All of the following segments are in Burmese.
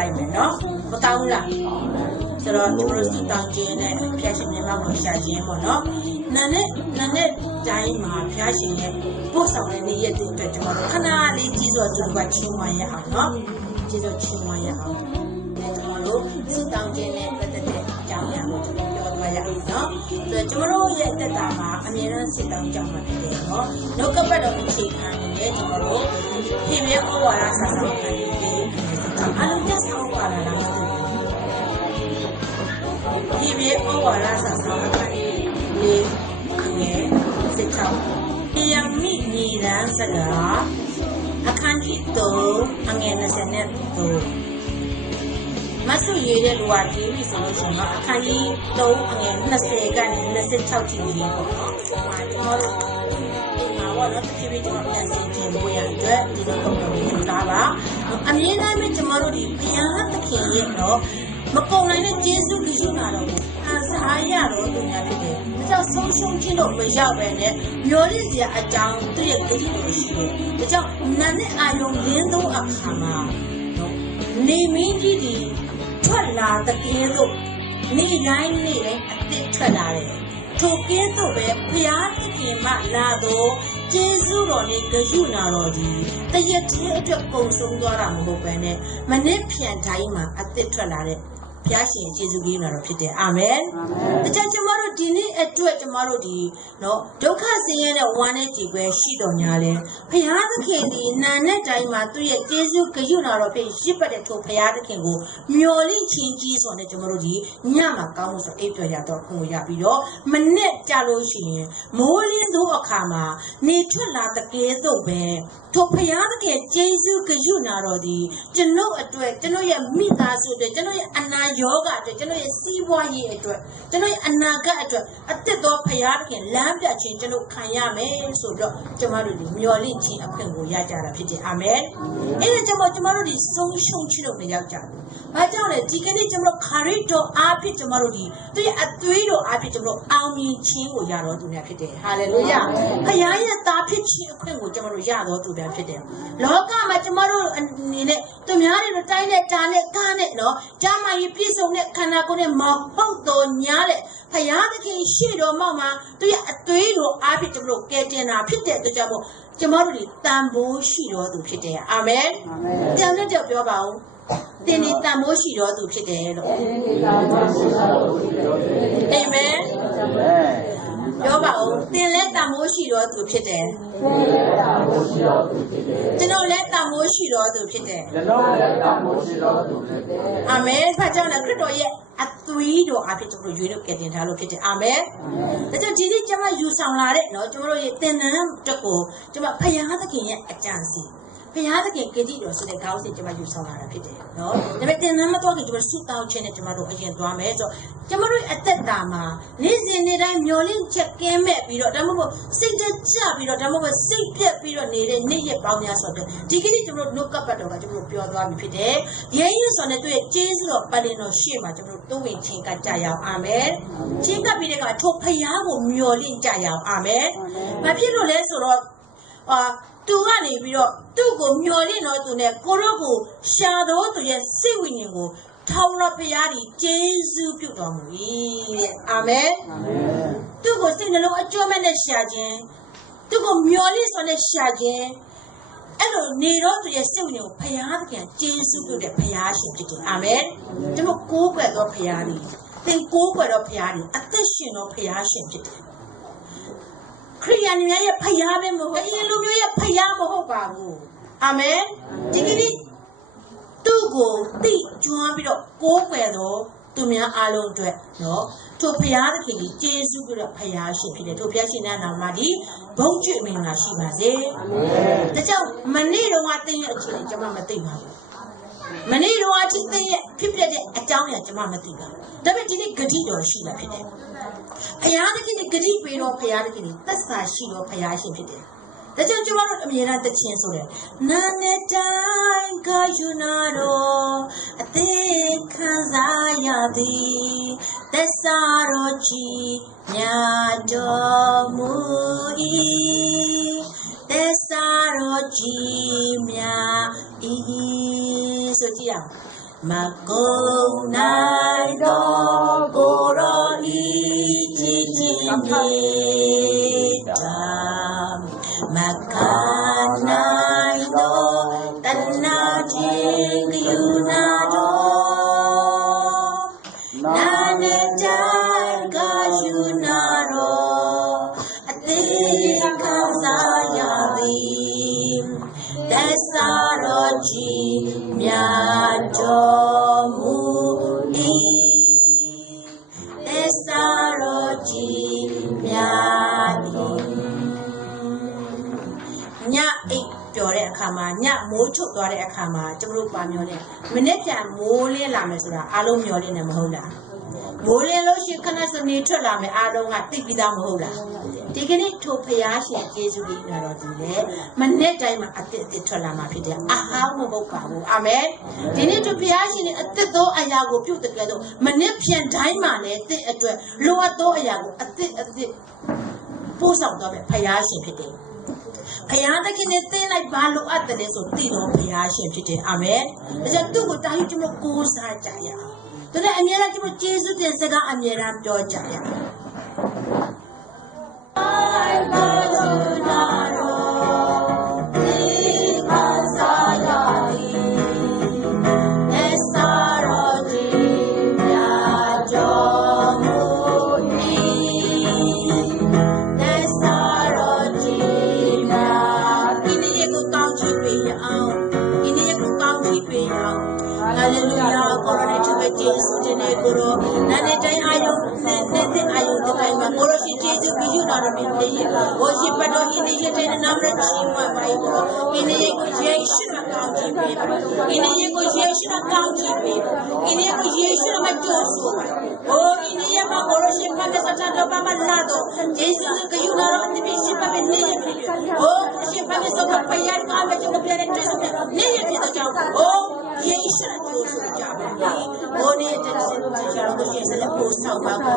လိုက်မယ်နော်မကောင်းဘူးလားဆိုတော့ကျွန်တော်စီတောင်းခြင်းနဲ့ဖျားရှင်မြတ်ကိုရှာခြင်းပေါ့နော်နာနဲ့တိုင်းမှာဖျားရှင်ရဲ့ပို့ဆောင်တဲ့နေ့ရက်တွေအတွက်ကျွန်တော်ခဏလေးကြီးစွာသူကချင်းဝါရအောင်နော်ကြီးစွာချင်းဝါရအောင်ကျွန်တော်တို့စီတောင်းခြင်းနဲ့ပတ်သက်တဲ့အကြောင်းအရာကိုကျွန်တော်ပြောသွားရအောင်နော်ဆိုတော့ကျွန်တော်တို့ရဲ့တက်တာမှာအမြဲတမ်းစီတောင်းကြမှာဖြစ်တယ်နော်နှုတ်ကပတ်တော်အခြေခံနေတဲ့ကျွန်တော်တို့ပြည့်ပြည့်ဩဝါဒစာဆောင်ခံနေတယ်အားလုံးတက်ဆောင်ပါလာလားပြည့်ပြည့်ဩဝါဒစာဆောင်ခံနေတယ်အငယ်စစ်ချောင်းတရားမိညီရန်စကားအခန်းကြီး3အငယ်23မဆုရတဲ့လူဟာဒီပြီဆိုလို့ရှိရင်အခန်းကြီး3အငယ်20ကနေ26ထိရေးပေါ့နော်။ကျွန်တော်တို့ဒီမှာတော့တစ်ဖြည်းဖြည်းကျွန်တော်ပြန်ဆင်ခြင်ဖို့ရအတွက်ဒီလိုပုံစံမျိုးထားပါ။အမြဲတမ်းပဲကျွန်တော်တို့ဒီဘုရားသခင်ရဲ့တော့မကုန်နိုင်တဲ့ကျေးဇူးကရုဏာတော်ကိုအားစားရတော့သူများဖြစ်တယ်။ဒါကြောင့်ဆုံးရှုံးခြင်းတော့မရောက်ပဲနဲ့မျော်လင့်စရာအကြောင်းသူ့ရဲ့ဂရုတော်ရှိတယ်။ဒါကြောင့်နာနဲ့အာယုံလင်းသောအခါမှာနေမင်းကြီးဒီထွက်လာတဲ့ကင်းတို့နေ့တိုင်းအသစ်ထွက်လာတယ်ထိုကင်းတို့ပဲဘုရားသခင်မှလာတော့ကျေးဇူးတော်နဲ့ဂရုဏာတော်ကြီးတရက်တည်းအတွက်ပုံဆုံးသွားတာမဟုတ်ပဲနဲ့မနစ်ဖြန်တိုင်းမှာအသစ်ထွက်လာတဲ့ဘုရားရှင်ကျေးဇူးကြီးတော်ဖြစ်တယ်အာမင်။ဒါကြောင့်ကျွန်တော်တို့ဒီနေ့အတွက်ကျွန်တော်တို့ဒီနော်ဒုက္ခဆင်းရဲတဲ့ဝမ်းနဲ့ကြေကွဲရှိတော်ညာလဲဘုရားသခင်ဒီနာနဲ့တိုင်းမှာသူ့ရဲ့ကျေးဇူးဂရုဏာတော်ဖြင့်ရစ်ပတ်တဲ့ထိုဘုရားသခင်ကိုမျှော်လင့်ခြင်းကြီးဆိုတဲ့ကျွန်တော်တို့ဒီညမှာကောင်းလို့ဆိုအိပ်ပျော်ရတော့ခွင့်ကိုရပြီးတော့မနဲ့ကြလို့ရှိရင်မိုးလင်းသောအခါမှာနေထွက်လာတဲ့ကဲသို့ပဲထိုဘုရားသခင်ကျေးဇူးဂရုဏာတော်ဒီကျွန်ုပ်အတွက်ကျွန်ုပ်ရဲ့မိသားစုအတွက်ကျွန်ုပ်ရဲ့အနာယောဂအတွက်ကျွန်တော်ရဲ့စီးပွားရေးအတွက်ကျွန်တော်ရဲ့အနာဂတ်အတွက်အသက်တော်ဘုရားသခင်လမ်းပြခြင်းကျွန်တော်ခံရမယ်ဆိုပြီးတော့ကျွန်တော်တို့ဒီမျှော်လင့်ခြင်းအခွင့်ကိုရကြတာဖြစ်တယ်အာမင်။အဲ့ဒါကြောင့်ကျွန်တော်တို့ဒီဆုံးရှုံးခြင်းတို့မရောက်ကြဘူး။ဘာကြောင့်လဲဒီကနေ့ကျွန်တော်ခရစ်တော်အားဖြင့်ကျွန်တော်တို့ဒီသူရဲ့အသွေးတော်အားဖြင့်ကျွန်တော်အောင်မြင်ခြင်းကိုရတော်သူများဖြစ်တယ်ဟာလေလုယာ။ဘုရားရဲ့သားဖြစ်ခြင်းအခွင့်ကိုကျွန်တော်တို့ရတော်သူများဖြစ်တယ်။လောကမှာကျွန်တော်တို့အနေနဲ့သူများတွေတိုင်းနဲ့တာနဲ့ကားနဲ့နော်ဂျာမာကြီးပြည့်စုံတဲ့ခန္ဓာကိုယ်နဲ့မဟုတ်တော့ညားတဲ့ဘုရားသခင်ရှေ့တော်မှာသူရဲ့အသွေးတော်အားဖြင့်ကျွန်တော်တို့ကယ်တင်တာဖြစ်တဲ့အတွက်ကြောင့်မို့ကျွန်တော်တို့ဒီတန်ဖိုးရှိတော်သူဖြစ်တယ်အာမင်။အာမင်။တန်တဲ့ကြောင့်ပြောပါဦး တင်းနေတန်မိုးရှိတော်သူဖြစ်တယ်လို့အာမင်ပြောပါဦးတင်းလဲတန်မိုးရှိတော်သူဖြစ်တယ်ကျွန်တော်လဲတန်မိုးရှိတော်သူဖြစ်တယ်အာမင်ဖတ်ကြောင်းလည်းခရစ်တော်ရဲ့အသွေးတော်အဖြစ်ကျွန်တော်ရွေးလို့ကယ်တင်ထားလို့ဖြစ်တယ်အာမင်ဒါကြောင့်ဒီနေ့ကျွန်မယူဆောင်လာတဲ့နော်ကျွန်တော်တို့ရဲ့သင်တန်းတက်ကိုကျွန်မဖခင်သခင်ရဲ့အကြံစီဖခင်သခင်ကတိတော်ဆိုတဲ့ခေါင်းစဉ်ကျွန်မယူဆောင်လာတာဖြစ်တယ်နော်ဒါပေမဲ့သင်တန်းမတော့ခင်ကျွန်မဆုတောင်းခြင်းနဲ့ကျွန်မတို့အရင်သွားမယ်ဆိုတော့ကျွန်မတို့အသက်တာမှာနေ့စဉ်နေ့တိုင်းမျောလင့်ချက်ကင်းမဲ့ပြီးတော့ဒါမှမဟုတ်စိတ်တကြပြီးတော့ဒါမှမဟုတ်စိတ်ပြက်ပြီးတော့နေတဲ့နေ့ရက်ပေါင်းများဆိုတော့ဒီကနေ့ကျွန်တော်တို့နှုတ်ကပတ်တော်ကကျွန်တော်တို့ပြောသွားပြီဖြစ်တယ်ရဲရင်ဆိုတဲ့သူရဲ့ကျေးဇူးတော်ပတ်လည်တော်ရှေ့မှာကျွန်တော်တို့တိုးဝင်ချင်းကကြရအောင်အာမင်ချင်းကပြီးတဲ့ကထိုဖခင်ကိုမျောလင့်ကြရအောင်အာမင်ဘာဖြစ်လို့လဲဆိုတော့သူကနေပြီးတော့သူ့ကိုမျောလင့်တော်သူနဲ့ကိုရော့ကိုရှာတော်သူရဲ့စိတ်ဝိညာဉ်ကိုထောင်ရဖရားဒီကျေးဇူးပြုတော်မူ၏တဲ့အာမင်သူ့ကိုစိတ်နှလုံးအကျွမ်းမဲ့နဲ့ရှာခြင်းသူ့ကိုမျောလင့်စွာနဲ့ရှာခြင်းအဲ့လိုနေတော့သူရဲ့စိတ်ဝိညာဉ်ကိုဖရားသခင်ကျေးဇူးပြုတဲ့ဖရားရှင်ဖြစ်တယ်အာမင်ကျွန်တော်ကိုးကွယ်သောဖရားဒီသင်ကိုးကွယ်သောဖရားဒီအသက်ရှင်သောဖရားရှင်ဖြစ်တယ်ခရိယန်များရဲ့ဖရားပဲမဟုတ်အရင်လူမျိုးရဲ့ဖရားမဟုတ်ပါဘူးအာမင်ဒီကနေ့သူ့ကိုတိကျွမ်းပြီးတော့ကိုးကွယ်တော့သူများအားလုံးအတွက်နော်ထိုဖရားသခင်ကြီးကျေးဇူးပြုတဲ့ဖရားရှင်ဖြစ်တယ်ထိုဖရားရှင်နာမဒီဘုန်းကျွေးမင်္ဂလာရှိပါစေအာမင်ဒါကြောင့်မနေ့တော့ကသင်ရဲ့အခြေအနေကျွန်မမသိပါဘူးမနေ့တော့အချင်းသင်ရဲ့ဖြစ်ပြတဲ့အကြောင်းအရာကျွန်မမသိပါဘူးဒါပေမဲ့ဒီနေ့ဂတိတော်ရှိတာဖြစ်တယ်ဖရားသခင်ကြီးဂတိပေးတော့ဖရားသခင်ကြီးသက်သာရှိတော့ဖရားရှင်ဖြစ်တယ်ဒါကြောင့်ကျွန်တော်တို့အမြဲတမ်းသခြင်းဆိုတယ်နာနဲ့တိုင်းကယူနာတော့အသေးခံစားရသည်သက်သာတော်ကြီးမြတ်တော်မူ၏သက်သာတော်ကြီးမြတ်၏ဆိုကြည့်အောင်မကုန်နိုင်တော့ကိုရောဤကြည်ကြည်နေတာမခံနိုင်တော့တဏှာခြင်းကယူနာတော့နာနဲ့တိုင်းကယူနာတော့အသေးခံစားရသည်သက်သာတော်ကြီးမြတ်တော်မူ၏သက်သာတော်ကြီးမြတ်ညအိတ်ပြောတဲ့အခါမှာညမိုးချုပ်သွားတဲ့အခါမှာကျွန်တော်တို့ပါမျောတယ်မနေ့ပြန်မိုးလင်းလာမယ်ဆိုတာအားလုံးမျောလင်းတယ်မဟုတ်လားမိုးလင်းလို့ရှိခဏစနေထွက်လာမယ်အားလုံးကသိပြီးသားမဟုတ်လားဒီကနေ့ထိုဖရားရှင်ယေရှုခရစ်တော်ဒီလေမနေ့တိုင်းမှာအသက်ထွက်လာမှာဖြစ်တယ်အဟောင်းမဟုတ်ပါဘူးအာမင်ဒီနေ့ထိုဖရားရှင်ရဲ့အသက်သောအရာကိုပြုတ်တဲ့ကဲတော့မနေ့ပြန်တိုင်းမှာလည်းတစ်အတွက်လိုအပ်သောအရာကိုအသက်ပို့ဆောင်တော့မယ်ဖရားရှင်ဖြစ်တယ်ဖရားသခင်နဲ့သင်လိုက်ဘာလို့အပ်တယ်ဆိုသိတော့ဖရားရှင်ဖြစ်တယ်အာမင်ဒါကြောင့်သူ့ကိုတာယူကျွန်တော်ကိုးစားကြရအောင်ဒါနဲ့အမြဲတမ်းကျွန်တော်ယေရှုတင်စကားအမြဲတမ်းပြောကြရအောင်ကျေးဇူးတင်နေကိုရောနာနေတိုင်းအာယုနဲ့အာယုတိုင်းမှာကိုရောရှိကျေးဇူးပြုယူတော်မူနေရဲ့ဟိုရှိပတ်တော်ဤနေရဲ့တဲ့နာမရရှိမှာပါရဲ့ကိုဤနေရဲ့ကိုယေရှုမကောင်းခြင်းပေးပါဤနေရဲ့ကိုယေရှုမကောင်းခြင်းပေးပါဤနေရဲ့ကိုယေရှုမကြိုးဆိုပါဟိုဤနေရဲ့မှာကိုရောရှိပတ်တဲ့စတာတော့ပါမလာတော့ယေရှုကယူနာတော့အတိရှိပတ်တဲ့နေရဲ့ဖြစ်ဟိုရှိပတ်တဲ့စကားဖယားကမကျွန်တော်ပြတဲ့ကျေးဇူးနဲ့နေရဲ့ဖြစ်တော့ကြောင့်ဟိုယေရှုကြိုးဆိုကြပါဟိုနေတဲ့ကျေးဇူးကြောင့်ယေရှုလည်းပို့ဆောင်ပါကို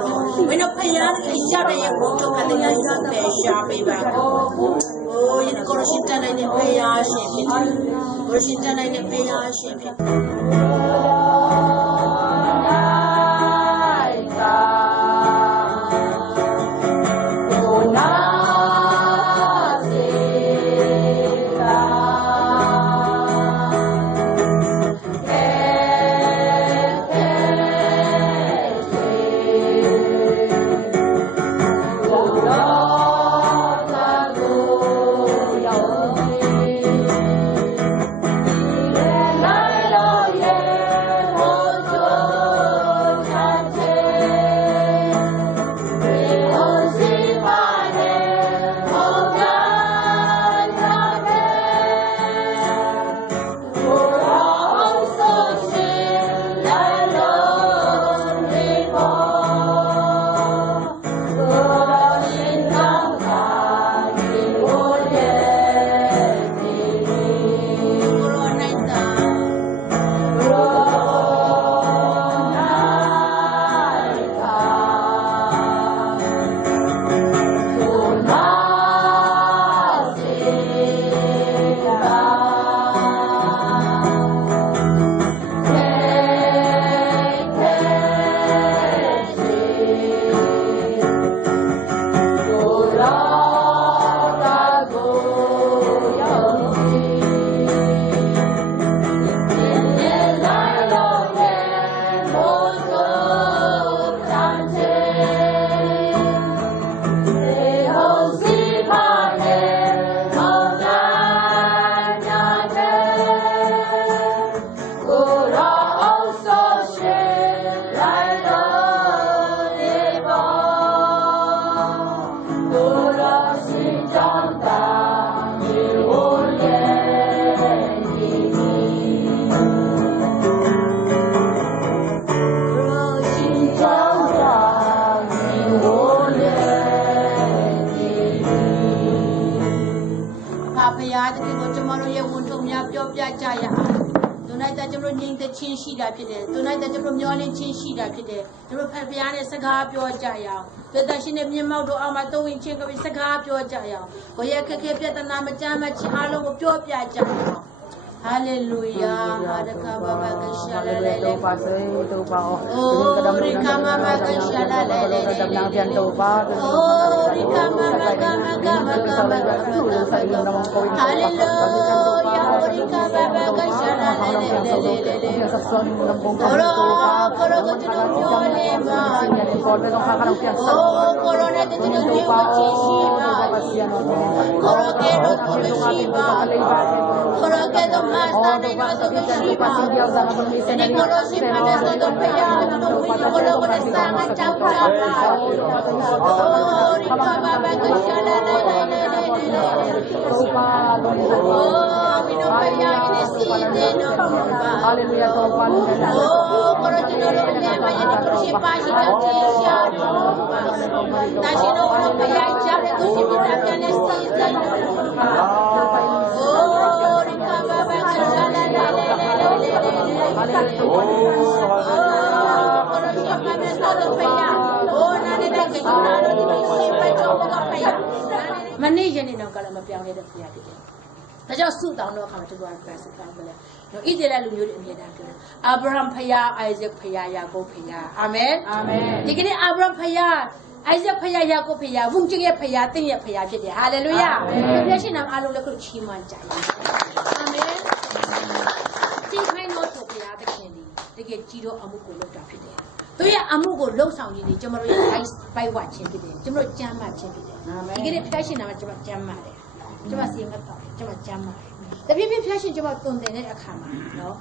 မင်းတို့ဖယားရဲ့ရတဲ့ဘုံထုတ်တဲ့လမ်းစပဲရှားပေးပါကိုဟိုယနေ့ကိုရရှိတန်နိုင်တဲ့ဖယားရှင်ဖြစ်တယ်ကိုရရှိတန်နိုင်တဲ့ဖယားရှင်ဖြစ်တယ် ရှိတာဖြစ်တယ်သူနိုင်တဲ့ကျွန်တော်မျောလင်းချင်းရှိတာဖြစ်တယ်ကျွန်တော်ဖက်ဖျားနဲ့စကားပြောကြရအောင်ပြတ်ရှင်နဲ့မြင့်မောက်တို့အောင်မှာသုံးဝင်ချင်းကပြီးစကားပြောကြရအောင်ကိုရဲ့ခက်ခဲပြဿနာမကြမ်းမချင်းအားလုံးကိုပြောပြကြအောင်ဟာလေလုယာဟာဒကဘာဘာကရှာလာလေလေပါစေတို့ပါအိုရိကမမကရှာလာလေလေတမနာပြန်တို့ပါအိုရိကမမကမကမကမဟာလေလုယာရိကဘဘကရှာလာလေလေလေလေကိုရောကိုရောတို့တို့ပြောနေမှာကိုရောနဲ့တို့တို့ပြောချင်းရှိပါကိုရောကဲတို့ရှိပါကိုရောကဲတို့မစတဲ့တို့ရှိပါဒီကိုရောရှိပါတဲ့တို့ဖယားတို့ကိုရောကိုစမ်းကြောက်ကြောက်ပါရိကဘဘကရှာလာလေလေလေတို့ပါဝိနဖယားနဲ့စီတဲ့တို့ပါဟာလေလုယာတော့ပါလို့ကိုရောကျွန်တော်တို့လည်းမရတဲ့ရှိပါရှိတဲ့ရှာတို့တာရှိတို့ကိုဖယားချတဲ့သူရှိပြတဲ့နဲ့စီတဲ့တို့ပါရိကဘဘကရှာလာလေလေလေလေဟာလေလုယာကိုရောရှိပါတဲ့တို့ဖယားနာနေတဲ့ကိစ္စနာတို့ဒီစိတ်ပတ်တော့ကဖယားမနေ့ယနေ့တော့ကလည်းမပြောင်းလဲတဲ့ဖယားဖြစ်တယ်ဒါကြောင့်ဆုတောင်းတော့အခါမှာကျွန်တော်ကပတ်စကောင်းမလဲနော်ဣသရေလလူမျိုးတွေအမြဲတမ်းပြောတယ်အာဗြဟံဖယားအိုက်ဇက်ဖယားယာကုပ်ဖယားအာမင်အာမင်ဒီကနေ့အာဗြဟံဖယားအိုက်ဇက်ဖယားယာကုပ်ဖယားဝုန်ကျရဲ့ဖယားတင့်ရဲ့ဖယားဖြစ်တယ်ဟာလေလုယာဘုရားရှင်နာအားလုံးလည်းခုချီးမွမ်းကြရအာမင်ဒီခိုင်းတော့သူဖယားတခင်ဒီတကယ်ကြည်တော့အမှုကိုလုပ်တာဖြစ်တယ်သူရဲ့အမှုကိုလှုပ်ဆောင်ရင်းနေကျွန်တော်တို့ရဲ့ ပိုက်ဝချင်းဖြစ်တယ်ကျွန်တော်တို့ကြမ်းမှချင်းဖြစ်တယ်ဒီကနေ့ဖျားရှင်နာမှာကျွန်တော်ကြမ်းမှတယ်ကျွန်မစီမတော့ကျွန်မကြမ်းပါတယ်တပြည့်ပြည့်ဖျားရှင်ကျွန်မတုံတင်တဲ့အခါမှာနော်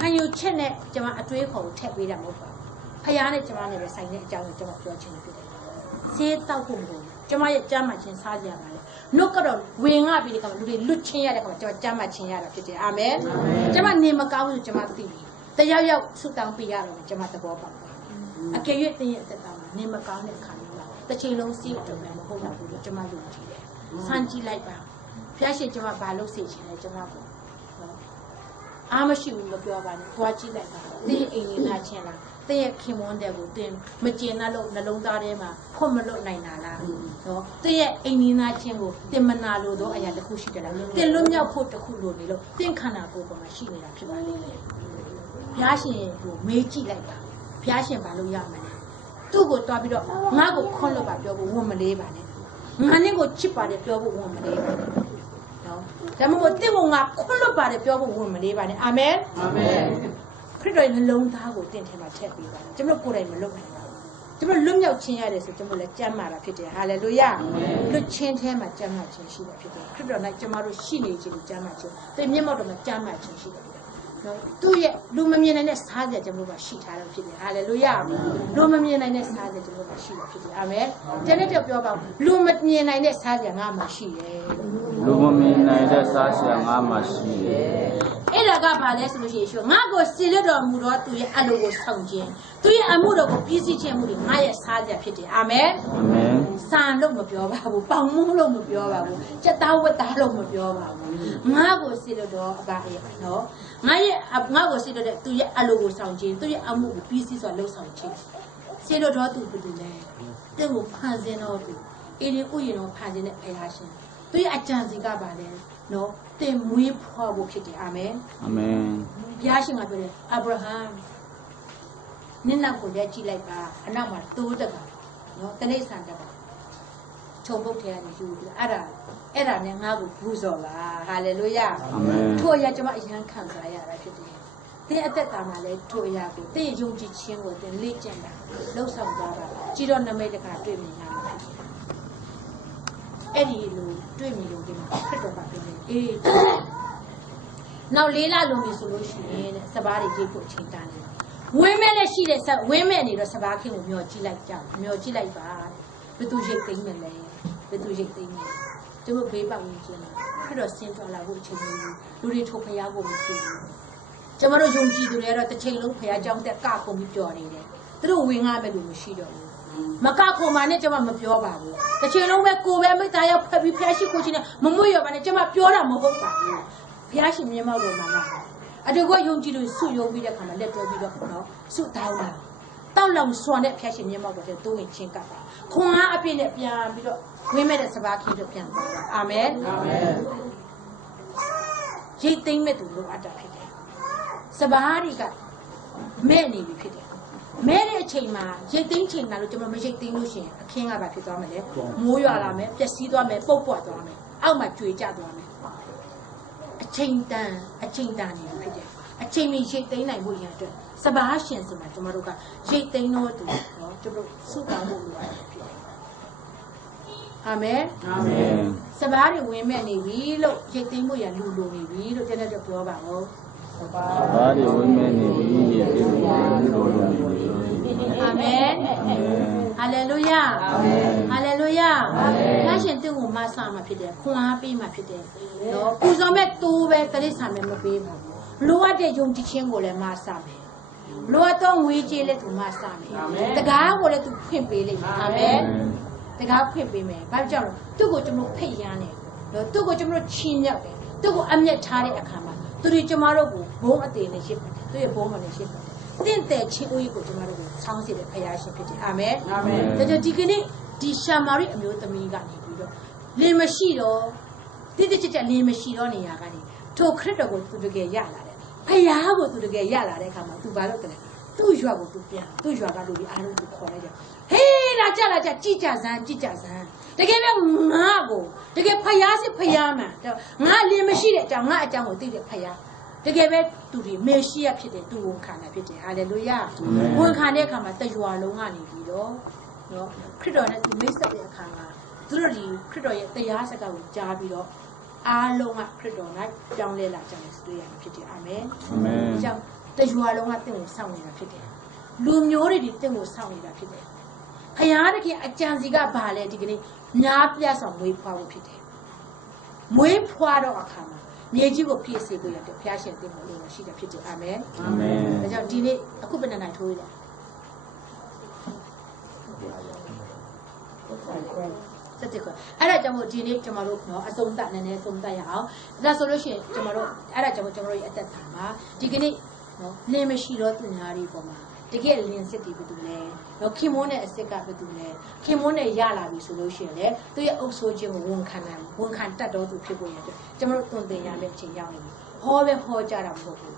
ခံယူချက်နဲ့ကျွန်မအတွေးခေါ်ကိုထည့်ပေးတာမဟုတ်ပါဘူးဖယားနဲ့ကျွန်မနဲ့ပဲဆိုင်တဲ့အကြောင်းကိုကျွန်မပြောချင်တယ်ဖြစ်တယ်ဆေးတောက်ဖို့မဟုတ်ဘူးကျွန်မရဲ့ကြမ်းမှချင်းစားကြရပါလေနှုတ်ကတော့ဝင်ငါပြီးတဲ့အခါမှာလူတွေလွတ်ချင်းရတဲ့အခါမှာကျွန်မကြမ်းမှချင်းရတာဖြစ်တယ်အာမင်ကျွန်မနေမကောင်းဘူးကျွန်မသိပြီတယောက်ယောက်ဆုတောင်းပေးရတော့ကျွန်မသဘောပေါက်တယ်အကယ်၍တင်းရဲ့အသက်တာမှာနေမကောင်းတဲ့အခါမျိုးလားတစ်ချိန်လုံးစီးတော့မယ်မဟုတ်တော့ဘူးလို့ကျွန်မယုံကြည်တယ်စမ်းကြည့်လိုက်ပါဖျားရှင်ကျွန်မဘာလို့စေချင်လဲကျွန်မကိုအားမရှိဘူးမပြောပါနဲ့သွားကြည့်လိုက်ပါတင်းအိမ်လေးလာချင်းလားတင်းရဲ့ခင်မွန်းတဲ့ကိုတင်းမကျင်တဲ့လို့နှလုံးသားထဲမှာဖွင့်မလွတ်နိုင်တာလားနော်တင်းရဲ့အိမ်လေးလာချင်းကိုတင်းမနာလို့တော့အရာတစ်ခုရှိတယ်လားတင်းလွတ်မြောက်ဖို့တစ်ခုလိုနေလို့တင်းခန္ဓာကိုယ်ပေါ်မှာရှိနေတာဖြစ်ပါလိမ့်မယ်ဖျားရှင်ကိုမေးကြည့်လိုက်ပါဖျားရှင်ဘာလို့ရမလဲသူ့ကိုတွားပြီးတော့ငါ့ကိုခွန်းလို့ပါပြောဖို့ဝန်မလေးပါနဲ့ငါနဲ့ကိုချစ်ပါတယ်ပြောဖို့ဝန်မလေးပါနဲ့နော်ဒါမှမဟုတ်တင့်ကိုငါခွန်းလို့ပါတယ်ပြောဖို့ဝန်မလေးပါနဲ့အာမင်အာမင်ခရစ်တော်ရဲ့နှလုံးသားကိုတင့်ထဲမှာထည့်ပေးပါကျွန်တော်ကိုယ်တိုင်မလုပ်နိုင်ပါဘူးကျွန်တော်လွတ်မြောက်ခြင်းရတယ်ဆိုကျွန်တော်လည်းကြမ်းမာတာဖြစ်တယ်ဟာလေလုယာလွတ်ခြင်းထဲမှာကြမ်းမာခြင်းရှိတာဖြစ်တယ်ခရစ်တော်၌ကျွန်တော်တို့ရှိနေခြင်းကိုကြမ်းမာခြင်းတင်မျက်မှောက်တော်မှာကြမ်းမာခြင်းရှိတယ်သူ့ရဲ့လူမမြင်နိုင်တဲ့စားကြကျွန်တော်တို့ရှိထားတယ်ဖြစ်တယ်ဟာလေလုယာလူမမြင်နိုင်တဲ့စားကြကျွန်တော်တို့ရှိတယ်ဖြစ်တယ်အာမင်တနေ့တော့ပြောပါဦးလူမမြင်နိုင်တဲ့စားကြငါမှရှိတယ်လူမမြင်နိုင်တဲ့စားကြငါမှရှိတယ်အဲ့ဒါကဘာလဲဆိုလို့ရှိရင်ငါကိုစီလွတ်တော်မူတော့သူရဲ့အလိုကိုဆောင်ခြင်းသူရဲ့အမှုတော်ကိုပြည့်စည်ခြင်းမှုတွေငါရဲ့စားကြဖြစ်တယ်အာမင်အာမင်စံလို့မပြောပါဘူးပေါင်မှုလို့မပြောပါဘူးစက်သားဝတ်သားလို့မပြောပါဘူးငါကိုစီလွတ်တော်အပါရဲ့နော်ငါကိုစီလွတ်တဲ့သူရဲ့အလိုကိုဆောင်ခြင်းသူရဲ့အမှုကိုပြည့်စည်စွာလှုပ်ဆောင်ခြင်းစီလွတ်တော်သူဘယ်သူလဲတင့်ကိုဖန်ဆင်းတော်သူအေဒီဥယျာဉ်တော်ဖန်ဆင်းတဲ့ဘုရားရှင်သူရဲ့အကြံစီကပါလဲနော်တင်မွေးဖွားဖို့ဖြစ်တယ်အာမင်အာမင်ဘုရားရှင်ကပြောတယ်အာဗြဟံနင့်နောက်ကိုလည်းကြည့်လိုက်ပါအနောက်မှာတိုးတက်ကနော်တနိษံတက်ပါခြုံပုတ်ထဲကနေယူပြီးအဲ့ဒါနဲ့ငါ့ကိုပူဇော်ပါဟာလေလုယာအာမင်ထို့အရာကျွန်မအရန်ခံစားရတာဖြစ်တယ်တင်းအသက်တာမှာလည်းထို့အရာကိုတင်းယုံကြည်ခြင်းကိုတင်းလေ့ကျင့်တာလှုပ်ဆောင်ကြတာကြည်တော်နမိတ်တခါတွေ့မြင်ရမှာဖြစ်တယ်အဲ့ဒီလိုတွေ့မြင်လို့ဒီမှာခရစ်တော်ကပြောတယ်အေးနောက်လေးလလုံးပြီဆိုလို့ရှိရင်တဲ့စပားတွေရိတ်ဖို့အချိန်တန်တယ်ဝင်းမဲ့လည်းရှိတဲ့ဝင်းမဲ့နေတော့စပားခင်းကိုမျောကြည့်လိုက်ကြမျောကြည့်လိုက်ပါဘယ်သူရိတ်သိမ်းမလဲဘယ်သူရိတ်သိမ်းမလဲသူတို့ဘေးပတ်ဝန်းကျင်မှာခရစ်တော်ဆင်းသွားလာဖို့အချိန်ကြီးလူတွေထိုးဖျားဖို့မဖြစ်ဘူးကျွန်တော်တို့ယုံကြည်သူတွေကတော့တစ်ချိန်လုံးဖျားကြောင်းတက်ကခုံပြီးပျော်နေတယ်သူတို့ဝင်ငါမဲ့လူမရှိတော့ဘူးမကခုံမနဲ့ကျွန်မမပြောပါဘူးတစ်ချိန်လုံးပဲကိုပဲမိသားရောက်ဖက်ပြီးဖျားရှိကိုချင်းနဲ့မမွေ့ရပါနဲ့ကျွန်မပြောတာမဟုတ်ပါဘူးဖျားရှင်မြင်မောက်တော်မှာလား အတကောယုံကြည်လို့ဆုယုံပြီးတဲ့ခါမှာလက်တွဲပြီးတော့နော်ဆုတောင်းတာတောက်လောင်စွာနဲ့ဖျက်ရှင်မျက်မှောက်တော်တဲ့တိုးဝင်ချင်းကပ်တာခွန်အားအပြည့်နဲ့ပြန်ပြီးတော့ဝင်းမဲ့တဲ့စပါးခင်းတို့ပြန်သွားတာအာမင်အာမင်ရိတ်သိမ့်မဲ့သူလိုအပ်တာဖြစ်တယ်စပါးတွေကမဲ့နေပြီဖြစ်တယ်မဲတဲ့အချိန်မှာရိတ်သိမ်းချိန်မှာလို့ကျွန်တော်မရိတ်သိမ်းလို့ရှိရင်အခင်းကပါဖြစ်သွားမယ်လေမိုးရွာလာမယ်ပျက်စီးသွားမယ်ပုတ်ပွတ်သွားမယ်အောက်မှာကျွေကျသွားမယ်အချိန်တန်နေဖြစ်တယ်အချိန်မီရိတ်သိမ်းနိုင်ဖို့ရတဲ့စပါးရှင်စမှာကျွန်တော်တို့ကရိတ်သိမ်းတော့တူနော်ကျွန်တော်စုတောင်းဖို့လိုရတယ်ဖြစ်တယ်အာမင်အာမင်စပါးတွေဝင်မဲ့နေပြီလို့ရိတ်သိမ်းဖို့ရလူလိုနေပြီလို့ကျွန်တော်ပြောပါဦးစပါးတွေဝင်မဲ့နေပြီရိတ်သိမ်းဖို့လူလိုနေပြီအာမင်ဟာလေလုယာဟာလေလုယာဖခင်ရှင်တင့်ကိုမဆာမှာဖြစ်တယ်ခွန်အားပေးမှာဖြစ်တယ်နော်ပူဇော်မဲ့တူပဲတရိษံမဲ့မပေးပါဘူးလိုအပ်တဲ့ယုံကြည်ခြင်းကိုလည်းမဆာမယ်လိုအပ်သောငွေကြေးလည်းသူမဆာမယ်တကားကိုလည်းသူဖွင့်ပေးလိမ့်မယ်အာမင်တကားဖွင့်ပေးမယ်ဘာကြောင့်လဲသူ့ကိုကျွန်တော်ဖိတ်ရမ်းတယ်နော်သူ့ကိုကျွန်တော်ချီးမြှောက်တယ်သူ့ကိုအမျက်ထားတဲ့အခါမှာသူတွေကျမတို့ကိုဘုံအသေးနဲ့ရှင်းပါတယ်သူရဲ့ဘုံမနဲ့ရှင်းပါတယ်တင့်တဲ့ချင်းဦးကြီးကိုကျမတို့ကိုဆောင်းစေတဲ့ဖခင်ရှင်ဖြစ်တယ်အာမင်အာမင်ဒါကြောင့်ဒီကနေ့ဒီရှာမာရိအမျိုးသမီးကနေပြီးတော့လင်မရှိတော့တိတိကျကျလင်မရှိတော့နေရကနေထိုခရစ်တော်ကိုသူတကယ်ရလာတယ်ဖခင်ကိုသူတကယ်ရလာတဲ့အခါမှာသူဘာလုပ်တယ်လဲသူ့ရွာကိုသူပြန်သူ့ရွာကလူတွေအားလုံးကိုခေါ်လိုက်ကြဟေးလာကြကြည်ကြစမ်းတကယ်ပဲငါ့ကိုတကယ်ဖခင်စစ်ဖခင်မှန်ငါလင်မရှိတဲ့အကြောင်းငါအကြောင်းကိုသိတဲ့ဖခင်တကယ်ပဲသူဒီမေရှိယဖြစ်တယ်သူဝန်ခံတာဖြစ်တယ်ဟာလေလုယာဝန်ခံတဲ့အခါမှာတရွာလုံးကနေပြီးတော့နော်ခရစ်တော်နဲ့သူမိတ်ဆက်တဲ့အခါမှာသူတို့ဒီခရစ်တော်ရဲ့တရားစကားကိုကြားပြီးတော့အားလုံးကခရစ်တော်၌ပြောင်းလဲလာကြတယ်ဆိုတွေ့ရမှာဖြစ်တယ်အာမင်အာမင်ကြောင့်တရွာလုံးကတင့်ကိုစောင့်နေတာဖြစ်တယ်လူမျိုးတွေဒီတင့်ကိုစောင့်နေတာဖြစ်တယ်ဖယားတခင်အကြံစီကဘာလဲဒီကနေ့ညားပြဆောင်မွေးဖွားဖို့ဖြစ်တယ်မွေးဖွားတော့အခါမှာမြေကြီးကိုပြည့်စေဖို့ရတဲ့ဘုရားရှင်တင်ဖို့လို့ရှိတယ်ဖြစ်တယ်အာမင်အာမင်ဒါကြောင့်ဒီနေ့အခုဘယ်နှစ်နိုင်ထိုးရလဲစက်တကွအဲ့ဒါကြောင့်မို့ဒီနေ့ကျွန်တော်တို့နော်အစုံသက်နည်းနည်းဆုံးသက်ရအောင်ဒါဆိုလို့ရှိရင်ကျွန်တော်တို့အဲ့ဒါကြောင့်မို့ကျွန်တော်တို့ရဲ့အသက်တာမှာဒီကနေ့နော်လင်းမရှိတော့သူများတွေပေါ်မှာတကယ်လင်းစစ်တီးဘယ်သူလဲနော်ခင်မိုးနဲ့အစ်စ်ကဘယ်သူလဲခင်မိုးနဲ့ရလာပြီဆိုလို့ရှိရင်လေသူရဲ့အုပ်ဆိုးခြင်းကိုဝန်ခံတတ်တော်သူဖြစ်ဖို့ရတယ်ကျွန်တော်တို့သွန်သင်ရမယ့်အချိန်ရောက်နေပြီဟောပဲဟောကြတာမဟုတ်ဘူး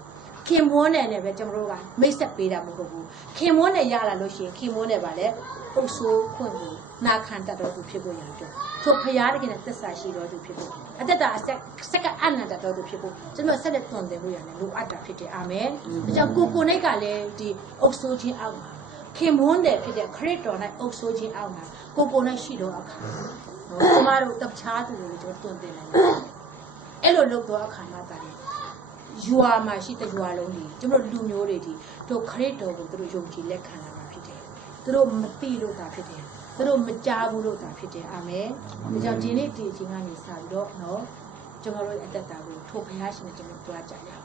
ခင်မိုးနဲ့လည်းပဲကျွန်တော်တို့ကမိတ်ဆက်ပေးတာမဟုတ်ဘူးခင်မိုးနဲ့ရလာလို့ရှိရင်ခင်မိုးနဲ့ပါလေအုပ်ဆိုးခွင့်ကိုနာခံတတ်တော်သူဖြစ်ဖို့ရတယ်ထို့ဖရားတကယ်နဲ့သစ္စာရှိတော်သူဖြစ်ဖို့အသက်တာစက္ကအနန္တတော်သူဖြစ်ဖို့ကျွန်တော်ဆက်လက်သွန်သင်ဖို့ရတယ်လိုအပ်တာဖြစ်တယ်အာမင်ဒါကြောင့်ကိုနိုင်ကလည်းဒီအုပ်ဆိုးခြင်းအောက်မှာခင်မွန်းတယ်ဖြစ်တဲ့ခရစ်တော်၌အုပ်ဆိုးခြင်းအောက်မှာကိုနိုင်ရှိတော်အခါနော်ကျမတို့တခြားသူတွေကိုကျွန်တော်သွန်သင်နိုင်တယ်အဲ့လိုလုပ်တော့အခါမှာတာလေရွာမှာရှိတဲ့ရွာလုံးကြီးကျွန်တော်လူမျိုးတွေဒီတို့ခရစ်တော်ကိုသူတို့ယုံကြည်လက်ခံလာတာဖြစ်တယ်သူတို့မသိလို့တာဖြစ်တယ်သူတို့မကြားဘူးလို့တာဖြစ်တယ်အာမင်ဒါကြောင့်ဒီနေ့ဒီအချိန်ကနေစပြီးတော့နော်ကျွန်တော်တို့အသက်တာကိုထိုဘုရားရှင်နဲ့ကျွန်တော်တွားကြရအောင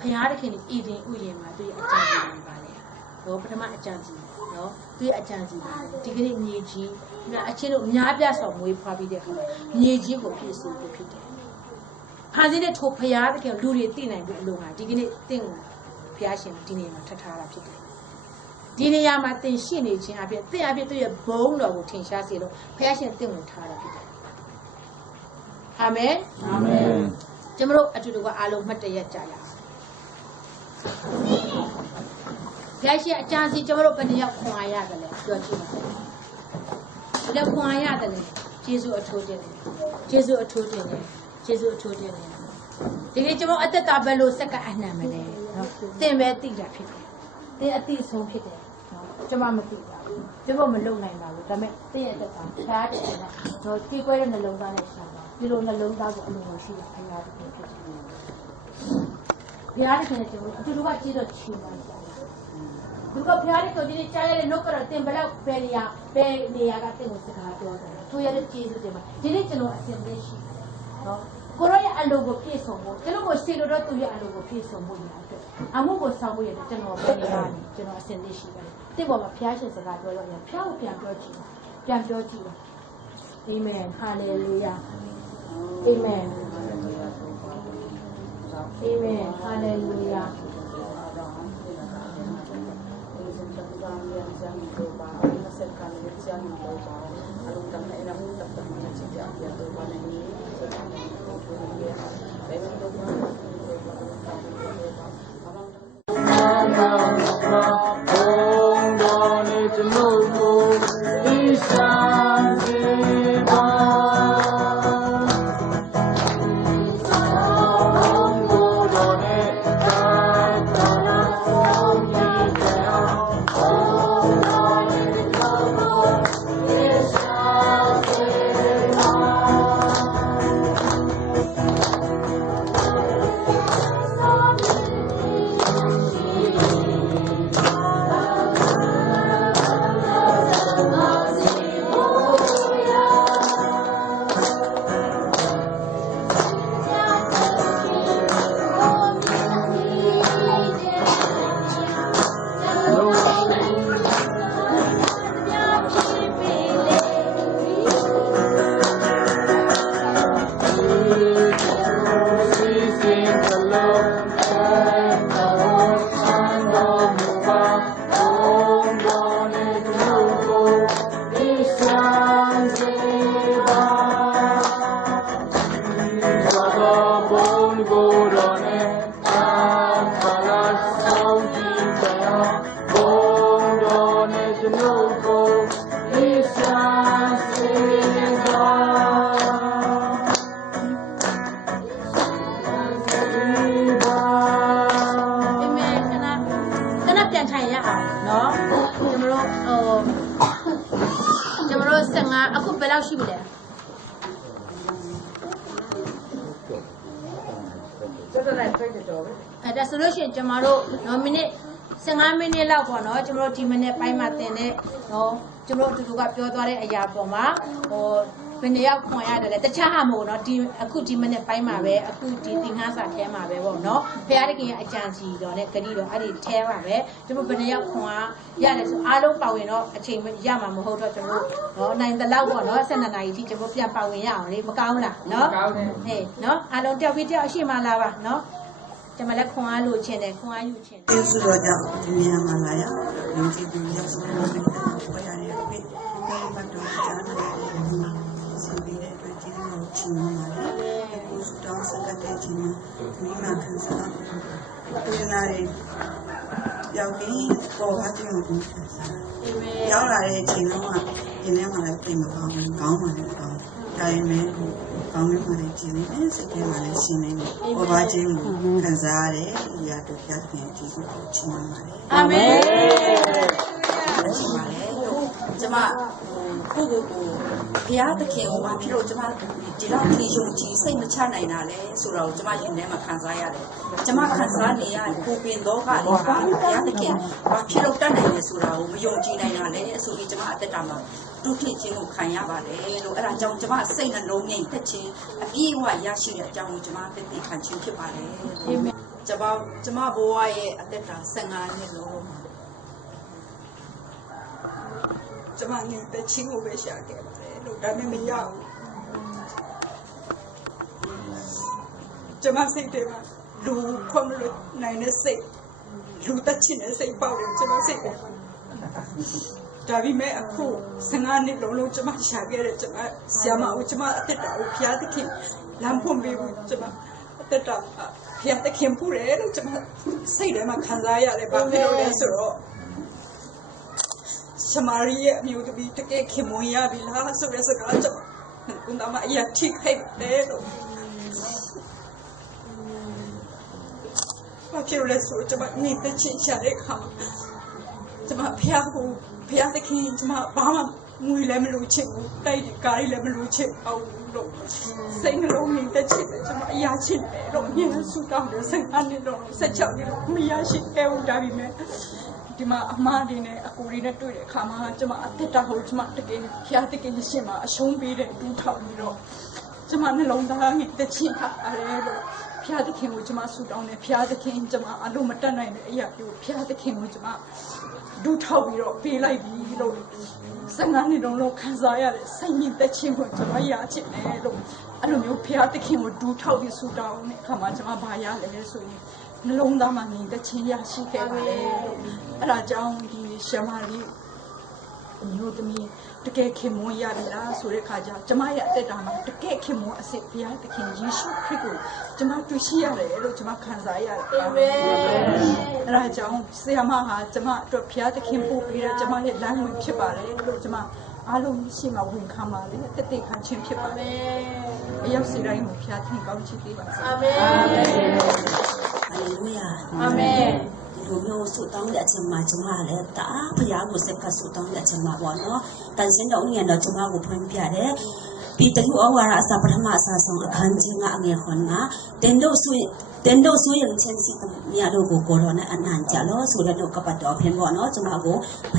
်ဘုရားသခင်ဤအရင်ဥယျာဉ်မှာသူရဲ့အကြံဉာဏ်တွေပါလေနော်ပထမအကြံစီနော်သူရဲ့အကြံစီပါဒီကနေ့မြေကြီးအချင်းတို့အများပြဆောင်မွေးဖွားပြီးတဲ့အခါမှာမြေကြီးကိုပြည့်စုံဖို့ဖြစ်တယ်ဖန်ဆင်းတဲ့ထိုဘုရားသခင်လူတွေသိနိုင်ပြီအလုံးဟာဒီကနေ့တင့်ကိုဘုရားရှင်ဒီနေ့မှာထပ်ထားတာဖြစ်တယ်ဒီနေရာမှာသင်ရှိနေခြင်းအဖြစ်သင်အဖြစ်သူ့ရဲ့ဘုန်းတော်ကိုထင်ရှားစေလို့ဘုရားရှင်သင်ကိုထားတာဖြစ်တယ်အာမင်အာမင်ကျွန်တော်တို့အတူတူကအားလုံးမှတ်တရကြရအောင်ဘုရားရှင်အကြံစီကျွန်တော်တို့ဘယ်နှယောက်ခွန်အားရတယ်လဲပြောကြည့်ပါဦးဘယ်လိုခွန်အားရတယ်လဲယေရှုအထိုးတင်တယ်ယေရှုအထိုးတင်တယ်ယေရှုအထိုးတင်တယ်ဒီနေ့ကျွန်တော်အသက်တာဘယ်လိုစက္ကအနှံ့မလဲနော်သင်ပဲသိတာဖြစ်တယ်သင်အသိဆုံးဖြစ်တယ်နော်ကျွန်မမသိပါဘူးကျွန်တော်မလုံနိုင်ပါဘူးဒါပေမဲ့သင်ရဲ့အသက်တာဖျားတယ်နော်ကြည်ကွဲတဲ့နှလုံးသားနဲ့ရှာပါဒီလိုနှလုံးသားကိုအလိုလိုရှိတဲ့ဖျားတယ်ဖြစ်တယ်ဖျားတယ်နဲ့ကျွန်တော်အတူတူကကြည့်တော့ချီပါကြလူကဖျားတယ်ဆိုဒီကြားရတဲ့နှုတ်ကတော့တင်ဘလောက်ပဲနေရာကတင်ကိုစကားပြောတယ်သူရတဲ့ကျေးဇူးတင်ပါဒီနေ့ကျွန်တော်အစဉ်သင့်ရှိတယ်နော်ကိုရောရဲ့အလိုကိုပြည့်စုံဖို့ကျွန်တော်ကိုစေလို့တော့သူရဲ့အလိုကိုပြည့်စုံဖို့ရအတွက်အမှုကိုဆောင်ဖို့ရတယ်ကျွန်တော်ပြန်နေရတယ်ကျွန်တော်အစဉ်သင့်ရှိတယ်ဒီပေါ်မှာဖျားရှင်စကားပြောလို့ရဖျားကိုပြန်ပြောကြည့်ပြန်ပြောကြည့်ပါအာမင်ဟာလေလုယာအာမင် Amen. Hallelujah. Aku belau sih boleh. Ada solusi cemaro, no minit, 15 minit lah kau no, cemaro 10 minit pai mati ni, no, cemaro tu juga pihak tuare ayah poma, oh, benda kau ya ada, tapi cah mau no, aku 10 minit pai mabe, aku di tinggal sakit mabe, no, pihak ni ajansi do, ne kiri do, ada teh mabe, cemaro benda kau ya ada, alu pawin no, aceh ya mamu hau tu cemaro, no, naik telau kau no, sana naik di cemaro pihak pawin ya, ni berkau lah, no, no, alu dia video si malah bah, no. ကျွန်မလည်းခွန်အားလို့ချင်းတယ်ခွန်အားယူချင်းတယ် ကျေးဇူးတော်ကြောင့်ဒီနေရာမှာလာရယုံကြည်သူရောက်ဆုံးတဲ့ဘုရားရဲ့ပြည့်ဘုရားတော်ကြားနာတဲ့စီပြီးတဲ့အတွက်ကျေးဇူးတော်ချီးမွမ်းပါတယ်။ကိုယ်စုတောင်းစကားတဲ့ခြင်းမှာမိမခံစားတွေ့လာတဲ့ရောက်ပြီးပေါ်ပါခြင်းကိုခံစားရောက်လာတဲ့အချိန်လုံးကဒီနေ့မှလည်းပြင်မကောင်းဘူးကောင်းမှလည်းကောင်းဒါပေမဲ့ကောင်းမှလည်းကျင်းနေတယ်စိတ်ထဲမှာလည်းရှင်းနေတယ်ပေါ်ပါခြင်းကိုခံစားရတယ်ဒီရတို့ပြတ်ခင်ကျေးဇူးတော်ချီးမွမ်းပါတယ်အာမင်ချီးမွမ်းပါတယ်ကျွန်မကိုဘုရားသခင်ကိုဘာဖြစ်လို့ကျွန်မဒီလောက်ခရီးယုံကြည်စိတ်မချနိုင်တာလဲဆိုတော့ကျွန်မရင်ထဲမှာခံစားရတယ်ကျွန်မခံစားနေရကိုပင်တော့ကလေးပါဘုရားသခင်ဘာဖြစ်လို့တတ်နိုင်လဲဆိုတာကိုမယုံကြည်နိုင်တာလဲဆိုပြီးကျွန်မအသက်တာမှာဒုက္ခချင်းကိုခံရပါတယ်လို့အဲ့ဒါကြောင့်ကျွန်မစိတ်နှလုံးငြိမ်သက်ခြင်းအပြည့်အဝရရှိတဲ့အကြောင်းကိုကျွန်မသိသိခံခြင်းဖြစ်ပါတယ်အာမင်ကျွန်မဘဝရဲ့အသက်တာ15နှစ်လုံးကျွန်မငြိမ်သက်ခြင်းကိုပဲရှာခဲ့ပါတယ်လို့ဒါပေမဲ့မရဘူးကျွန်မစိတ်ထဲမှာလူခွန်လို့နိုင်တဲ့စိတ်လူတက်ချင်တဲ့စိတ်ပေါက်တယ်ကျွန်မစိတ်ထဲမှာဒါပေမဲ့အခု15နှစ်လုံးကျွန်မရှာခဲ့တဲ့ကျွန်မဆရာမကိုကျွန်မအသက်တာကိုဖျားသခင်လမ်းဖွင့်ပေးဖို့ကျွန်မအသက်တာဖျားသခင်ဖူးတယ်လို့ကျွန်မစိတ်ထဲမှာခံစားရတယ်ဘာဖြစ်လို့လဲဆိုတော့ရှမာရိရဲ့အမျိုးသမီးတကယ်ခင်မွန်ရပြီလားဆိုတဲ့စကားကျွန်တော်ကအရာထိခိုက်တယ်လို့ဘာဖြစ်လို့လဲဆိုတော့ကျွန်မနေသက်ချင်ရှာတဲ့အခါကျွန်မဖျားသခင်ကျွန်မဘာမှငွေလည်းမလိုချင်ဘူးတိုက်ကားလည်းမလိုချင်အောင်လို့စိတ်နှလုံးနေသက်ချင်တယ်ကျွန်မအရာချင်တယ်တော့အမြဲဆူတောင်းတယ်15နှစ်တော့16နှစ်တော့မရရှိခဲ့ဘူးဒါပေမဲ့ဒီမှာအမားတွေနဲ့အကူတွေနဲ့တွေ့တဲ့အခါမှာကျွန်မအသက်တာကိုကျွန်မတကယ်ဖျားသခင်ရှင်မှာအရှုံးပေးတဲ့ဒူးထောက်ပြီးတော့ကျွန်မနှလုံးသားငြိမ်သက်ချင်တာအဲ့လို့ဖျားသခင်ကိုကျွန်မဆူတောင်းတယ်ဖျားသခင်ကျွန်မအလုံးမတက်နိုင်တဲ့အရာမျိုးဖျားသခင်ကိုကျွန်မဒူးထောက်ပြီးတော့ပေးလိုက်ပြီးလို့15နှစ်လုံးခံစားရတဲ့စိတ်ညစ်သက်ခြင်းကိုကျွန်မရချင်တယ်လို့ဖ အဲ့လိုမျိုးဖះသခင်ကိုဒူးထောက်ပြီးဆူတောင်းတဲ့အခါမှာကျွန်မဘာရလဲဆိုရင်နှလုံးသားမှာနေတဲ့ချင်းရရှိခဲ့ပါတယ်အဲ့ဒါကြောင့်ဒီရှမလေးအမျိုးသမီးတကယ်ခင်မွန်းရပြီလားဆိုတဲ့အခါကျကျွန်မရဲ့အသက်တာမှာတကယ်ခင်မွန်းအစစ်ဘုရားသခင်ယေရှုခရစ်ကိုကျွန်မတွေ့ရှိရတယ်လို့ကျွန်မခံစားရတယ်အာမင်အဲ့ဒါကြောင့်ဆရာမဟာကျွန်မအတွက်ဘုရားသခင်ပို့ပေးတဲ့ကျွန်မရဲ့လမ်းဝင်ဖြစ်ပါတယ်လို့ကျွန်မအားလုံးရှိမှဝင်ခံပါလေတသက်ခံခြင်းဖြစ်ပါတယ်အရောက်စီတိုင်းကိုဘုရားသခင်ကောင်းချီးပေးပါစေအာမင်ဟာလေလုယာအာမင်ဒီလိုမျိုးဆုတောင်းတဲ့အချိန်မှာကျွန်မလည်းတအားဘုရားကိုစက္ကဆုတောင်းတဲ့အချိန်မှာပေါ့နော်တန်ရှင်းတော်ဉာဏ်တော်ကျွန်မကိုဖွင့်ပြတယ်ဒီတလူဩဝါဒအစပထမအစဆုံးအခန်းကြီး9အငယ်ခွန်ကတင်တို့ဆိုရင်ချင်းစီမြတ်တို့ကိုကိုတော်နဲ့အနံ့ကြလို့ဆိုတဲ့တို့ကပတ်တော်ဖြစ်ပေါ့နော်ကျွန်မကို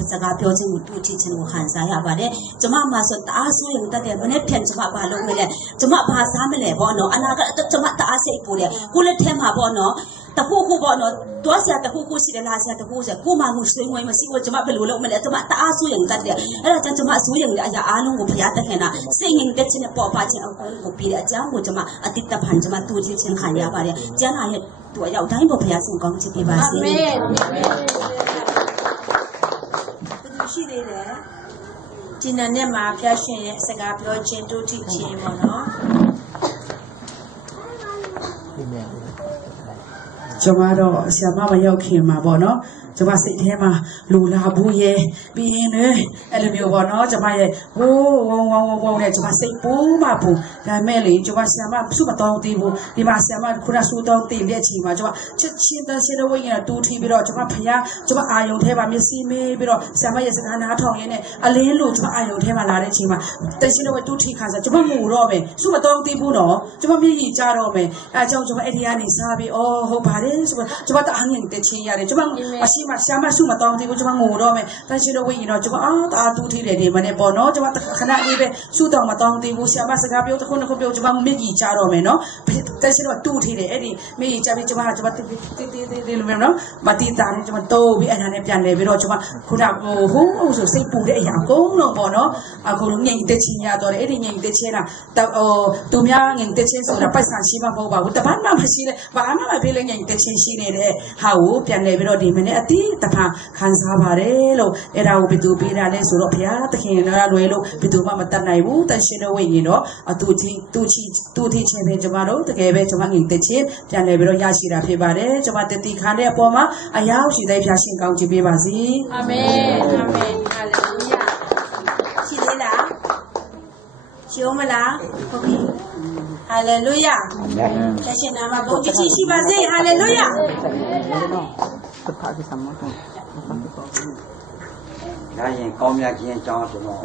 စကားပြောခြင်းကိုတွေ့ချခြင်းကိုခံစားရပါတယ်ကျွန်မမှာဆိုတအားဆိုရင်တက်တယ်မနေ့ပြန်ကျွန်မဘာလုပ်မလဲကျွန်မဘာစားမလဲပေါ့နော်အနာကကျွန်မတအားစိတ်ပူတယ်ကိုလည်းထဲမှာပေါ့နော်တခုခုပေါ့နော်တွားစရာတခုခုရှိတယ်လားစရာတခုစရာကိုမှမှုဆွေးငွေမရှိဘူးကျွန်မဘယ်လိုလုပ်မလဲကျွန်မတအားဆိုရင်တက်တယ်အဲ့ဒါကြောင့်ကျွန်မဆိုရင်အရာအားလုံးကိုဘုရားတခင်ကစိတ်ငြိမ်သက်ခြင်းနဲ့ပေါ်ပါခြင်းအကုန်ကိုပြီးတဲ့အကြောင်းကိုကျွန်မအတိတ်တဖန်ကျွန်မတူချင်းခံရပါတယ်ကျမ်းစာရဲ့သူအရောက်တိုင်းကိုဘုရားရှင်ကောင်းချီးပေးပါစေအာမင်အာမင်သူရှိသေးတယ်ဒီနေ့မှာဘုရားရှင်ရဲ့စကားပြောခြင်းတို့ထိခြင်းပေါ့နော်ကျွန်မတော့ဆရာမမရောက်ခင်မှာပေါ့နော်ကျွန်မစိတ်ထဲမှာလူလာဘူးရဲ့ပြီးရင်လည်းအဲ့လိုမျိုးပေါ့နော်ကျွန်မရဲ့ဟိုးဝုံနဲ့ကျွန်မစိတ်ပူးမှပူဒါမဲ့လေကျွန်မဆရာမစုမတော်သေးဘူးဒီမှာဆရာမခုနဆူတောင်းတင်တဲ့အချိန်မှာကျွန်မချက်ချင်းတန်းရှင်းတဲ့ဝိညာဉ်တူထီပြီးတော့ကျွန်မဖယားကျွန်မအာယုံထဲမှာမျက်စိမေးပြီးတော့ဆရာမရဲ့စကားနားထောင်ရင်းနဲ့အလင်းလို့ကျွန်မအာယုံထဲမှာလာတဲ့အချိန်မှာတန်းရှင်းတဲ့ဝိတူထီခါစားကျွန်မငိုတော့မယ်စုမတော်သေးဘူးနော်ကျွန်မမျက်ရည်ကျတော့မယ်အဲအကြောင်းကျွန်မအဲ့ဒီကနေစားပြီးအော်ဟုတ်ပါတယ်ဆိုတော့ကျွန်မတအားငြိမ်သက်ချင်းရတယ်ကျွန်မအရှိမဆရာမစုမတော်သေးဘူးကျွန်မငိုတော့မယ်တန်းရှင်းတဲ့ဝိညာဉ်တော့ကျွန်မတအားတူထီတယ်ဒီမနေ့ပေါ့နော်ကျွန်မခဏလေးပဲစုတော်မတော်သေးဘူးဆရာမစကားပြောတစ်ခုနှစ်ခုပြောကျွန်မမျက်ရည်ကျတော့မယ်နော်တန်းရှင်းတော့တူထီတယ်အဲ့ဒီမျက်ရည်ကျပြီးကျွန်မတေးလို့မယ်နော်မတီးတာနဲ့ကျွန်မတိုးပြီးအဲ့ဒါနဲ့ပြန်လဲပြီးတော့ကျွန်မခုနဟိုးဆိုစိတ်ပူတဲ့အရာအကုန်လုံးပေါ့နော်အခုလုံးငြိမ်သက်ချင်းရတော့တယ်အဲ့ဒီငြိမ်သက်ချင်းလားသူများငြိမ်သက်ချင်းဆိုတာပိုက်ဆံရှိမှမဟုတ်ပါဘူးတပတ်မှမရှိလဲဘာမှမဖြစ်လဲငြိမ်သက်ချင်းရှိနေတဲ့ဟာကိုပြန်လဲပြီးတော့ဒီမနေ့အတိတခါခံစားပါတယ်လို့အဲ့ဒါကိုဘယ်သူပေးတာလဲဆိုတော့ဘုရားသခင်ကလွယ်လို့ဘယ်သူမှမတတ်နိုင်ဘူးတန်ရှင်တဲ့ဝိညာဉ်တော့သူထီချင်းပဲကျွန်မတို့တကယ်ပဲကျွန်မငြိမ်သက်ချင်းပြန်လဲပြီးတော့ရရှိတာဖြစ်ပါတယ်ကျွန်မတတိခါတဲ့အပေါ်မှာအရာရှိတဲ့ဖျားရှင်ကောင်းချီးပေးပါစေအာမင်အာမင်ဟာလေလုယာရှိသေးလားရှိဦးမလားဟုတ်ပြီဟာလေလုယာဖျားရှင်နာမဘုန်းကြီးရှိပါစေဟာလေလုယာဒါရင်ကောင်းမြတ်ခြင်းအကြောင်းဆိုတော့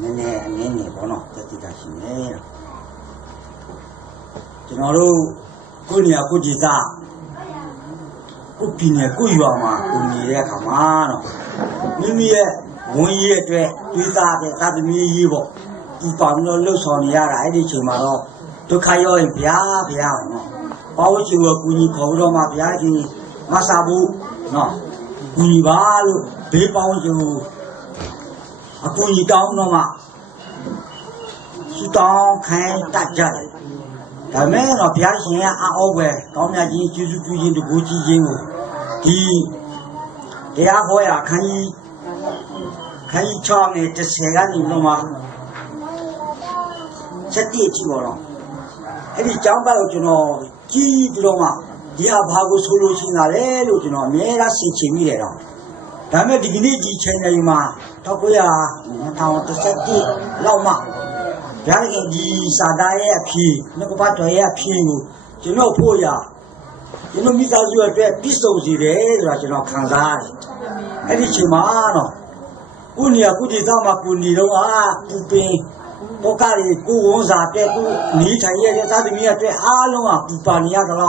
နည်းနည်းအနည်းငယ်ပေါ့နော်တတိကရှိနေကျွန်တော်တို့ကိုနေရာကိုကြည်သားကိုပြင်းနေကိုရွာမှာကိုနေတဲ့အခါမှာတော့မိမိရဲ့ဝန်ကြီးရဲ့အတွက်တွေးသားတဲ့သာသမီကြီးပေါ့ဒီပေါင်းလို့လှုပ်ဆောင်နေရတာအဲ့ဒီချိန်မှာတော့ဒုက္ခရောက်ရင်ဗျာနော်ပေါင်းချင်ကိုကူညီခေါ်တော့မှဗျာကြီးမဆာဘူးနော်ကူညီပါလို့ဘေးပေါင်းချင်ကိုအကူညီတောင်းတော့မှစူတောင်းခိုင်းတတ်ကြတယ်ဒါမဲ့တော့ဘုရားရှင်ကအောက်ပဲကောင်းမြတ်ကြီးကျေးဇူးပြုခြင်းတကူကြီးခြင်းကိုဒီတရားဟောရခန်းကြီး6နဲ့10ကနေတော့မှ7တိကြည့်ပါတော့အဲ့ဒီကျောင်းပတ်ကိုကျွန်တော်ကြည့်ပြီးတော့မှဒီဟာဘာကိုဆိုလို့ရှိနေတာလဲလို့ကျွန်တော်အများအားဆင်ခြင်မိတယ်တော့ဒါမဲ့ဒီကနေ့ဒီချိန်တွေမှာ1917လောက်မှဘုရားခင်ဒီစာသားရဲ့အဖြစ်နှုတ်ကပတ်တော်ရဲ့အဖြစ်ကိုကျွန်တော်ဖို့ရကျွန်တော်မိသားစုအတွက်ပြည့်စုံစေတယ်ဆိုတာကျွန်တော်ခံစားရတယ်။အဲ့ဒီချိန်မှာတော့ကိုနေရာကိုဒီသားမှာကိုနေတော့ပူပင်တော့ကရီကိုဝန်စားတဲ့ကိုနေထိုင်ရတဲ့သာသမီအတွက်အားလုံးကပူပါနေရတော့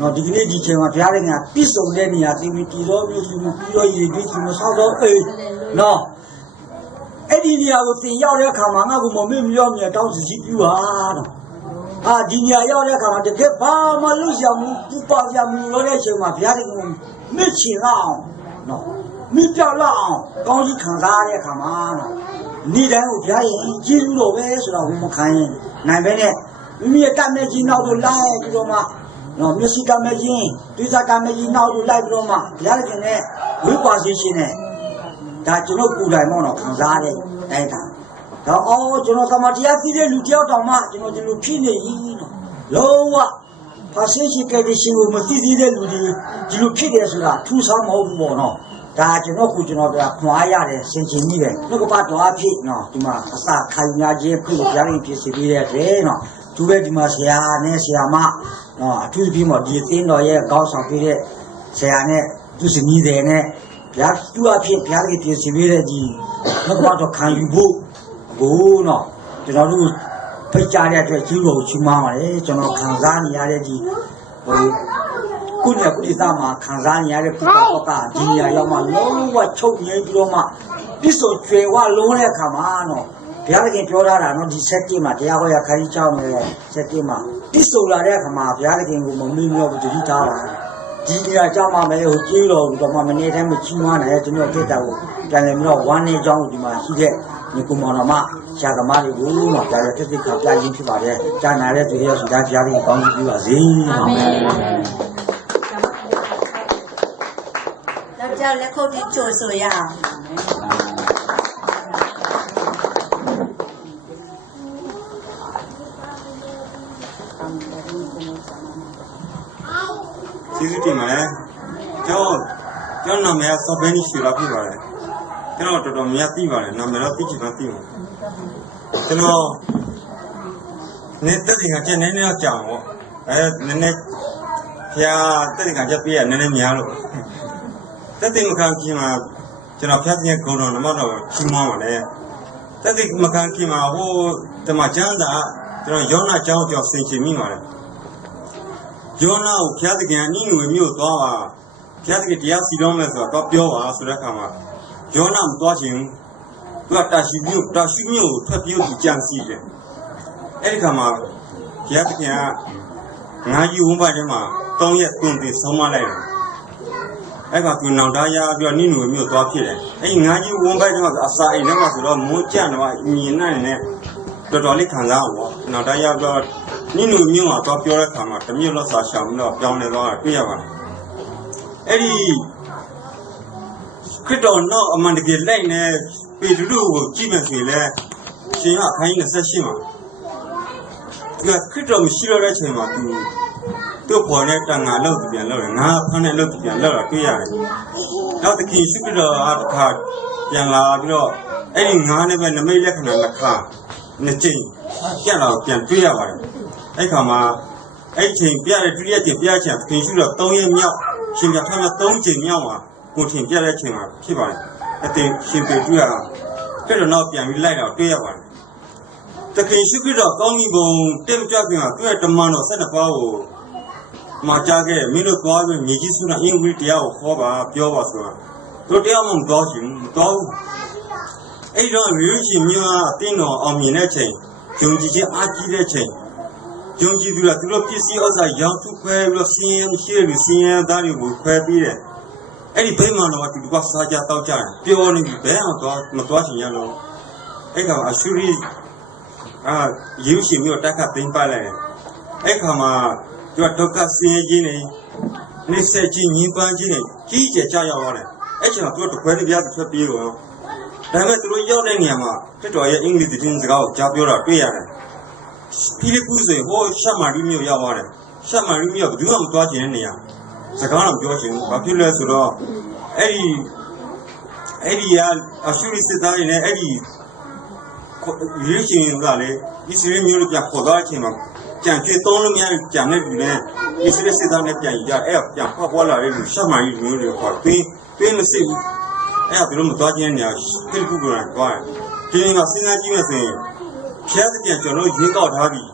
နော်ဒီကနေ့ဒီချိန်မှာဘုရားခင်ကပြည့်စုံတဲ့နေရာသိပြီးတည်တော်မျိုးပြီးတော့ရည်ပြီးသူမဆောက်တော့နော်အဲ့ဒီနေရာကိုတင်ရောက်တဲ့အခါမှာငါ့ကိုမမေ့မပြောမြတောင်းစီပြူဟာတော့ဒီနေရာရောက်တဲ့အခါမှာတကယ်ဘာမှလုပ်ရမှုပူပါရမှုလို့တဲ့အချိန်မှာဘုရားတခင်မြင့်ချင်လောက်အောင်နော်မြင့်ပြောက်လောက်အောင်ကောင်းကြီးခံစားရတဲ့အခါမှာနော်你然后表演记住了呗，是吧？我们看南边的，你也干没劲，闹出来，知道吗？那没事干没劲，对啥干没劲，闹出来，知道吗？别的呢，没关系呢，但就那古代嘛，那看啥的，哎看，然后就那干嘛？这样子的路条道嘛，就那路偏的一呢，老啊。他先去改的新我们自己的路的，这路偏的是啦，土上毛不呢？但就那回去那个花样的，先进你的，那个把多少片呢？对嘛？啥看人家这可以别人平时比的对呢？除非对嘛下那下嘛，啊，就是比嘛你电脑也高上去的，下呢就是你的呢，别多少片别人平时比的的，那个把它看预报，哦呢，就那路。回家里头就老去忙嘞，就那看啥年的的，过年过节嘛，看啥年的不干，今年要嘛老我抽年知道嘛，你说追我老来干嘛呢？别个给表达了，那第三天嘛，第二个要开始讲了，三天嘛，你说了来干嘛？别个给我们没有不就理他了。今年讲嘛没有接了，知道嘛？那天没去嘛，那真要给到我，将来没有晚年讲的嘛，现在。你姑妈了嘛？下个马的路嘛，家里这个家人去吧的，家男的最要是家里帮助吧，人嘛。那家里口的做手呀。其实点嘛嘞，叫那没有少别你学了屁吧嘞。ကျွန်တော်တော်တော်များသိပါတယ်နာမည်တော့သိချင်မှသိမှာကျွန်တော်နေတက်တင်ကကျက်နေနေတော့ကြောင်ပေါ့နည်းနည်းဖျားတက်တင်ကကျက်ပြည့်ရနည်းနည်းများလို့တက်တင်မခံခင်မှာကျွန်တော်ဖျားတင်ကုန်းတော်နမတော်ချီးမွမ်းပါလေတက်တင်မခံခင်မှာဟိုတမချမ်းသာကျွန်တော်ယောနာကျောင်းကျော်ဆင်ချင်မိပါတယ်ယောနာကိုဖျားတင်ကအနည်းငယ်မျိုးသွားပါဖျားတင်တရားစီလုံးမဲ့ဆိုတော့ပြောပါဆိုတဲ့အခါမှာယောနာမသွားချင်သူကတာရှိမျိုးထွက်ပြေးသူကြံစီတယ်အဲ့ဒီခါမှာဘုရားသခင်ကငါးကြီးဝန်းပါထဲမှာ3ရက်တွင်ပြီးဆုံးမလိုက်တယ်အဲ့ကသူနောင်တရပြီးနိနူမျိုးသွားဖြစ်တယ်အဲ့ငါးကြီးဝန်းပါထဲမှာအစာအိမ်ထဲမှာဆိုတော့မိုးကြတော့မြင်နိုင်နေတော်တော်လေးခံစားအောင်ပေါ့နောင်တရပြီးနိနူမျိုးမှာသွားပြောတဲ့ခါမှာတမျိုးလောက်စာရှောင်ပြီးတော့ပြောင်းနေတော့တွေ့ရပါတယ်အဲ့ဒီခရစ်တော်နောက်အမှန်တကယ်လိုက်နေပေတရုကိုကြည့်မယ်ဆိုရင်လည်းရှင်ကခိုင်း28မှာသူကခရစ်တော်မရှိတော့တဲ့အချိန်မှာသူ့ပေါ်နဲ့တန်ငါလောက်သူပြန်လောက်တယ်ငါဖမ်းနဲ့လောက်သူပြန်လောက်တာတွေ့ရတယ်နောက်တစ်ခင်ရှိခရစ်တော်ကတစ်ခါပြန်လာပြီးတော့အဲ့ဒီငါးနဲ့ပဲနမိတ်လက္ခဏာတစ်ခါနှစ်ကြိမ်ပြန်လာပြန်တွေ့ရပါတယ်အဲ့ခါမှာအဲ့ချိန်ပြတဲ့ဒုတိယကြိမ်ပြချင်ခင်ရှိတော့3ရက်မြောက်ရှင်ပြထားမှ3ကြိမ်မြောက်မှာကိုထင်ပြတဲ့အချိန်မှာဖြစ်ပါတယ်အတင်ရှင်ပေတွေ့ရတာအဲ့တော့နောက်ပြန်ပြီးလိုက်တော့တွေ့ရပါတယ်တခင်ရှိခရစ်တော်ကောင်းကြီးဘုံတက်ကြွပြင်မှာသူ့ရဲ့တမန်တော်12ပါးကိုမှာကြားခဲ့မင်းတို့သွားပြီးမြေကြီးစုနာအင်္ဂလိပ်တရားကိုခေါ်ပါပြောပါဆိုတာတို့တရားမှမတော်ချင်မတော်ဘူးအဲ့တော့လူရှင်များအတင်းတော်အောင်မြင်တဲ့ချိန်ယုံကြည်ခြင်းအားကြီးတဲ့ချိန်ယုံကြည်သူကသူတို့ပစ္စည်းဥစ္စာရောင်းထုခွဲပြီးဆင်းရဲမရှိတဲ့ဆင်းရဲသားတွေကိုခွဲပြီးတယ်အဲ့ဒီဘိမှန်တော်ကသူကစားကြတောက်ကြတယ်ပြောနေပြီဘယ်အောင်တော့မတော်ချင်ရလို့အဲ့ကအရှုရီယေရှုမျိုးတက်ခတ်သိမ့်ပါလိုက်တယ်အဲ့ခါမှာသူကဒုက္ခဆင်းရဲခြင်းနဲ့နှိမ့်ဆက်ခြင်းညှဉ်းပန်းခြင်းနဲ့ကြီးကျယ်ကြရောက်ရတယ်အဲ့ချိန်မှာသူကတခွဲတစ်ပြားတစ်ထွက်ပြေးတော့ဒါပေမဲ့သူတို့ရောက်တဲ့နေရာမှာခရစ်တော်ရဲ့အင်္ဂလိပ်သတင်းစကားကိုကြားပြောတာတွေ့ရတယ်ဖိလိပ္ပုဆိုဟိုရှမာရိမြို့ရောက်သွားတယ်ရှမာရိမြို့ကဘယ်သူမှမသွားချင်တဲ့နေရာစကားတော့ပြောချင်ဘူးဘာဖြစ်လဲဆိုတော့အဲ့ဒီကအရှုရိစစ်သားတွေနဲ့အဲ့ဒီရေရှင်ကလည်းဣသရေလမျိုးတွေပြန်ခေါ်သွားချိန်မှာကြံကျွေးသုံးလို့မရကြံတဲ့လူနဲ့ဣသရေလစစ်သားနဲ့ပြန်ရအဲ့ပြန်ဖောက်ပွားလာတဲ့လူရှမာရိမျိုးတွေခေါ်တွင်းမစစ်ဘူးအဲ့ဒါသူတို့မသွားခြင်းနေရာဖိလိပ္ပုကလည်းသွားတယ်ဒီနေ့ကစဉ်းစားကြည့်မယ်ဆိုရင်ဖျားသခင်ကျွန်တော်ရွေးကောက်ထားပြီး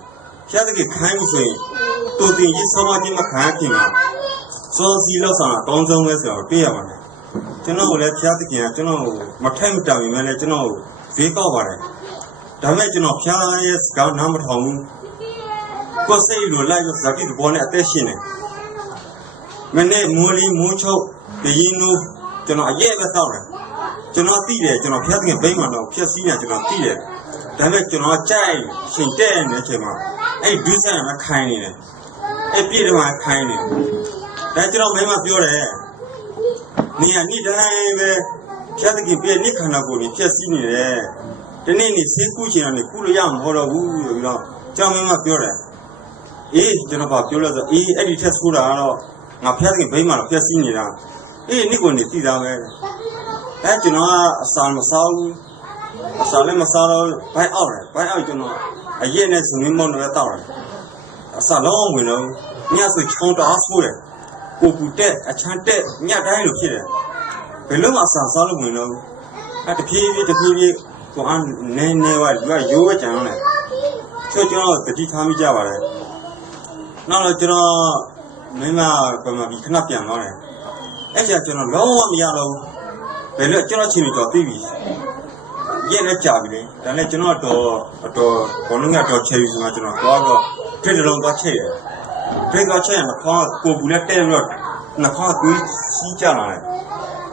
ဖျားသခင်ခိုင်းပြီဆိုရင်တူတင်ကြီးဆောင်းမခြင်းမခံခင်မှာစောစီလောက်ဆောင်တာကောင်းဆုံးပဲဆိုတော့တွေ့ရပါတယ်ကျွန်တော်လည်းဖျားသခင်ကကျွန်တော်မထိုက်မတန်ပြီမဲ့လည်းကျွန်တော်ဈေးကောက်ပါတယ်ဒါပေမဲ့ကျွန်တော်ဖျားရဲ့စကားနားမထောင်ဘူးကိုယ်စိတ်လိုလိုက်လို့ဇာတိတဘောနဲ့အသက်ရှင်နေမနေ့မိုးလီမိုးချုပ်တရင်တို့ကျွန်တော်အရဲ့ပဲတောက်တယ် ကျွန်တော်သိတယ်ကျွန်တော်ဖျက်တဲ့ဘိမှန်တော့ဖျက်စီးနေကျွန်တော်သိတယ်ဒါပေမဲ့ကျွန်တော်ကြိုက်ရှင်တဲ့နေတဲ့အချိန်မှာအဲ့ဒုစရမှာခိုင်းနေတယ်အဲ့ပြည့်တယ်မှာခိုင်းနေတယ်ဒါကျွန်တော်မိမပြောတယ်နေရနေ့တိုင်းပဲဖျက်တဲ့ပြည့်နေ့ခန္ဓာကိုယ်ကြီးဖျက်စီးနေတယ်ဒီနေ့နေစိတ်ကူးချင်တယ်ကုလို့ရမှာမဟုတ်တော့ဘူးပြီးတော့ကျွန်တော်မိမပြောတယ်အေးကျွန်တော်ဘာပြောလဲဆိုအေးအဲ့ဒီထက်ဆိုးတာကတော့ငါဖျက်တဲ့ဘိမှန်တော့ဖျက်စီးနေတာအေးနေ့ကိုနေသိတာပဲအဲ့ကျွန်တော်ကအစာမစားဘူးအစာလည်းမစားတော့ဘိုင်းအောက်တယ်ဘိုင်းအောက်ကျွန်တော်အရင်နဲ့စုံမမောင်းတော့တောက်တယ်အစာလုံးဝင်တော့ညဆိုချုံတော့ဆိုးတယ်ကိုပူတဲ့အချမ်းတက်ညတိုင်းလိုဖြစ်တယ်ဘယ်လုံးအစာစားလို့ဝင်တော့အဲ့တဖြည်းဖြည်းကိုအန်းနေဝါလူကရိုးဝဲကြံတယ်ကျွန်တော်တတိထားမိကြပါလေနောက်တော့ကျွန်တော်မင်းမကမှဒီခဏပြန်သွားတယ်အဲ့ကျကျွန်တော်လုံးဝမရတော့ဘယ်လိုကျွန်တော်ချင်းတော့သိပြီရက်နဲ့ကြာပြီလေဒါနဲ့ကျွန်တော်တော့ဘောလုံးကတော့ချယ်ရီဆိုမှကျွန်တော်သွားတော့ထစ်တလုံးသွားချက်ရတယ်ထစ်သွားချက်ရင်ခေါင်းကိုပူလက်တဲပြီးတော့နှခေါင်းသွေးစီးကြလာတယ်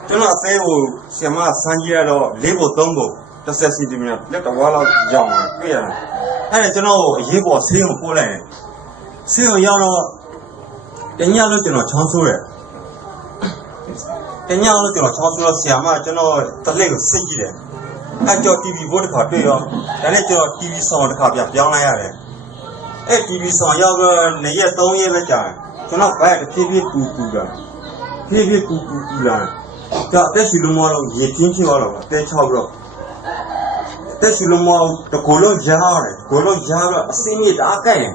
ကျွန်တော်အသေးကိုဆီမဆန်းကြီးရတော့၄ဘုတ်၃ဘုတ်10 cm လက်တော်လောက်ကြောင်တွေ့ရတယ်အဲ့ဒါကျွန်တော်အရေးပေါ်ဆေးကိုပို့လိုက်တယ်ဆေးကိုရောက်တော့တညလို့ကျွန်တော်ချောင်းဆိုးတယ်တညလို့ကျွန်တော်ချောင်းဆိုးတော့ဆီမကျွန်တော်တလက်ကိုစိတ်ကြည့်တယ်အဲ့ကြော TV ဘိုးတစ်ခါတွေ့ရောဒါနဲ့ကျွန်တော် TV ဆောင်တစ်ခါပြောင်းလိုက်ရတယ်အဲ့ TV ဆောင်ရောက်တော့2ရက်3ရက်ပဲကြာတယ်ကျွန်တော်ဘက်တစ်ဖြည်းဖြည်းပူလာဖြည်းဖြည်းပူလာဒါအသက်ရှူလို့မတော့ရေပြင်းဖြစ်သွားတော့အသက်ချောက်တော့အသက်ရှူလို့မတကိုယ်လုံးရားတယ်ကိုယ်လုံးရားတော့အစင်းကြီးတအားကြိုက်တယ်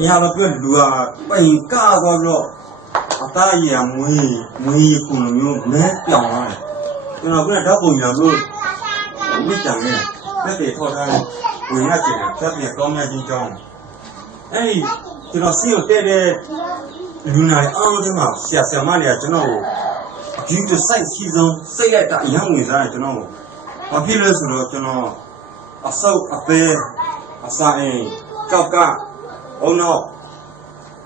ညာတော့ပြလူကပိန်ကားသွားတော့အသားရည်မွေးကုလိုမျိုးမဲပြောင်းသွားတယ်ကျွန်တော်ကဓာတ်ပုံရလို့ဝိတ္တံနဲ့တက်တယ်ထောက်ထားတယ်ဝင်ရကျင်တယ်တက်ပြီးကောင်းမြတ်ကြီးကြောင်းအဲ့ဒီကျွန်တော်စီကိုတဲ့လူနာအားလုံးထဲမှာဆရာမတွေကကျွန်တော်ကိုဒီတစိုက်စီဆုံးစိတ်လိုက်တာအယံဝင်စားတယ်ကျွန်တော်ဘာဖြစ်လဲဆိုတော့ကျွန်တော်အဆုပ်အသေးအစာအိမ်ကြောက်ကအုံနောက်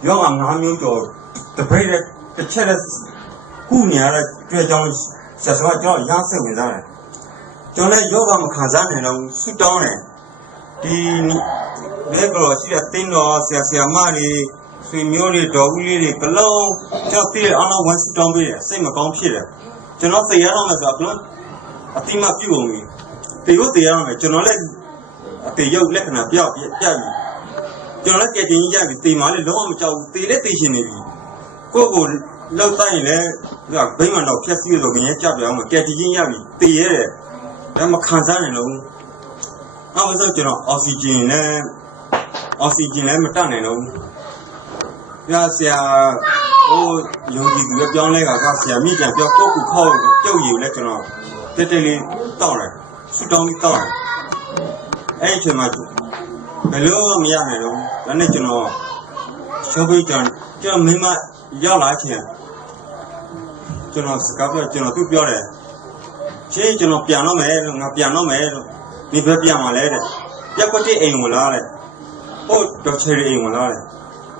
ရောဂါ9မျိုးကျော်တပိတ်တစ်ချက်နဲ့ခုနေရတဲ့တွေ့ကြောင်းဆရာမကျွန်တော်ရမ်းစိတ်ဝင်စားတယ်ကျွန်တော်လည်းယောဂမခံစားနိုင်တော့ဆူတောင်းတယ်ဒီလေကတော့ရှိတဲ့တင်းတော်ဆရာမတွေဆွေမျိုးတွေတော်ဦးလေးတွေကလုံးကျွန်တော်သိရအောင်ဝန်ဆူတောင်းပေးတယ်စိတ်မကောင်းဖြစ်တယ်ကျွန်တော်သိရတော့မှဆိုတော့အတိမပြုတ်အောင်ပြီတေကိုသိရအောင်ကျွန်တော်လည်းအတေရုပ်လက္ခဏာပြပြီကျွန်တော်လည်းကြည်တင်ရပြီတေမာလည်းလုံးဝမကြောက်ဘူးတေလည်းတေရှင်နေပြီကိုလောက်တိုင်းလည်းဘိမှန်တော့ဖြက်စီးလို့ငရဲကြပြအောင်ကြည်တင်ရပြီတေရဲတယ်ဒါမခံစားနိုင်လို့နောက်ဆိုကျွန်တော်အောက်ဆီဂျင်လည်းမတတ်နိုင်တော့ဆရာဟိုယုံကြည်သူလည်းပြောင်းလဲကဆရာမိပြန်ပြောပုတ်ကူခောက်ပြုတ်ရည်လည်းကျွန်တော်တက်တက်လေးတောက်တယ်ဆူတောင်းလေးတောက်တယ်အဲ့ဒီအချိန်မှာဘယ်လိုမရနိုင်တော့ဒါနဲ့ကျွန်တော်ရှုပ်ပြီးကျွန်တော်မိမရောက်လာချင်းကျွန်တော်စကားပြောကျွန်တော်သူပြောတယ်ချင်းကျွန်တော်ပြန်တော့မယ်လို့ငါပြန်တော့မယ်လို့ဒီဘက်ပြန်มาလဲတဲ့ပြက်ကွက်တိအိမ်ဝင်လာတဲ့ဟုတ်တော့ချယ်ရီအိမ်ဝင်လာတဲ့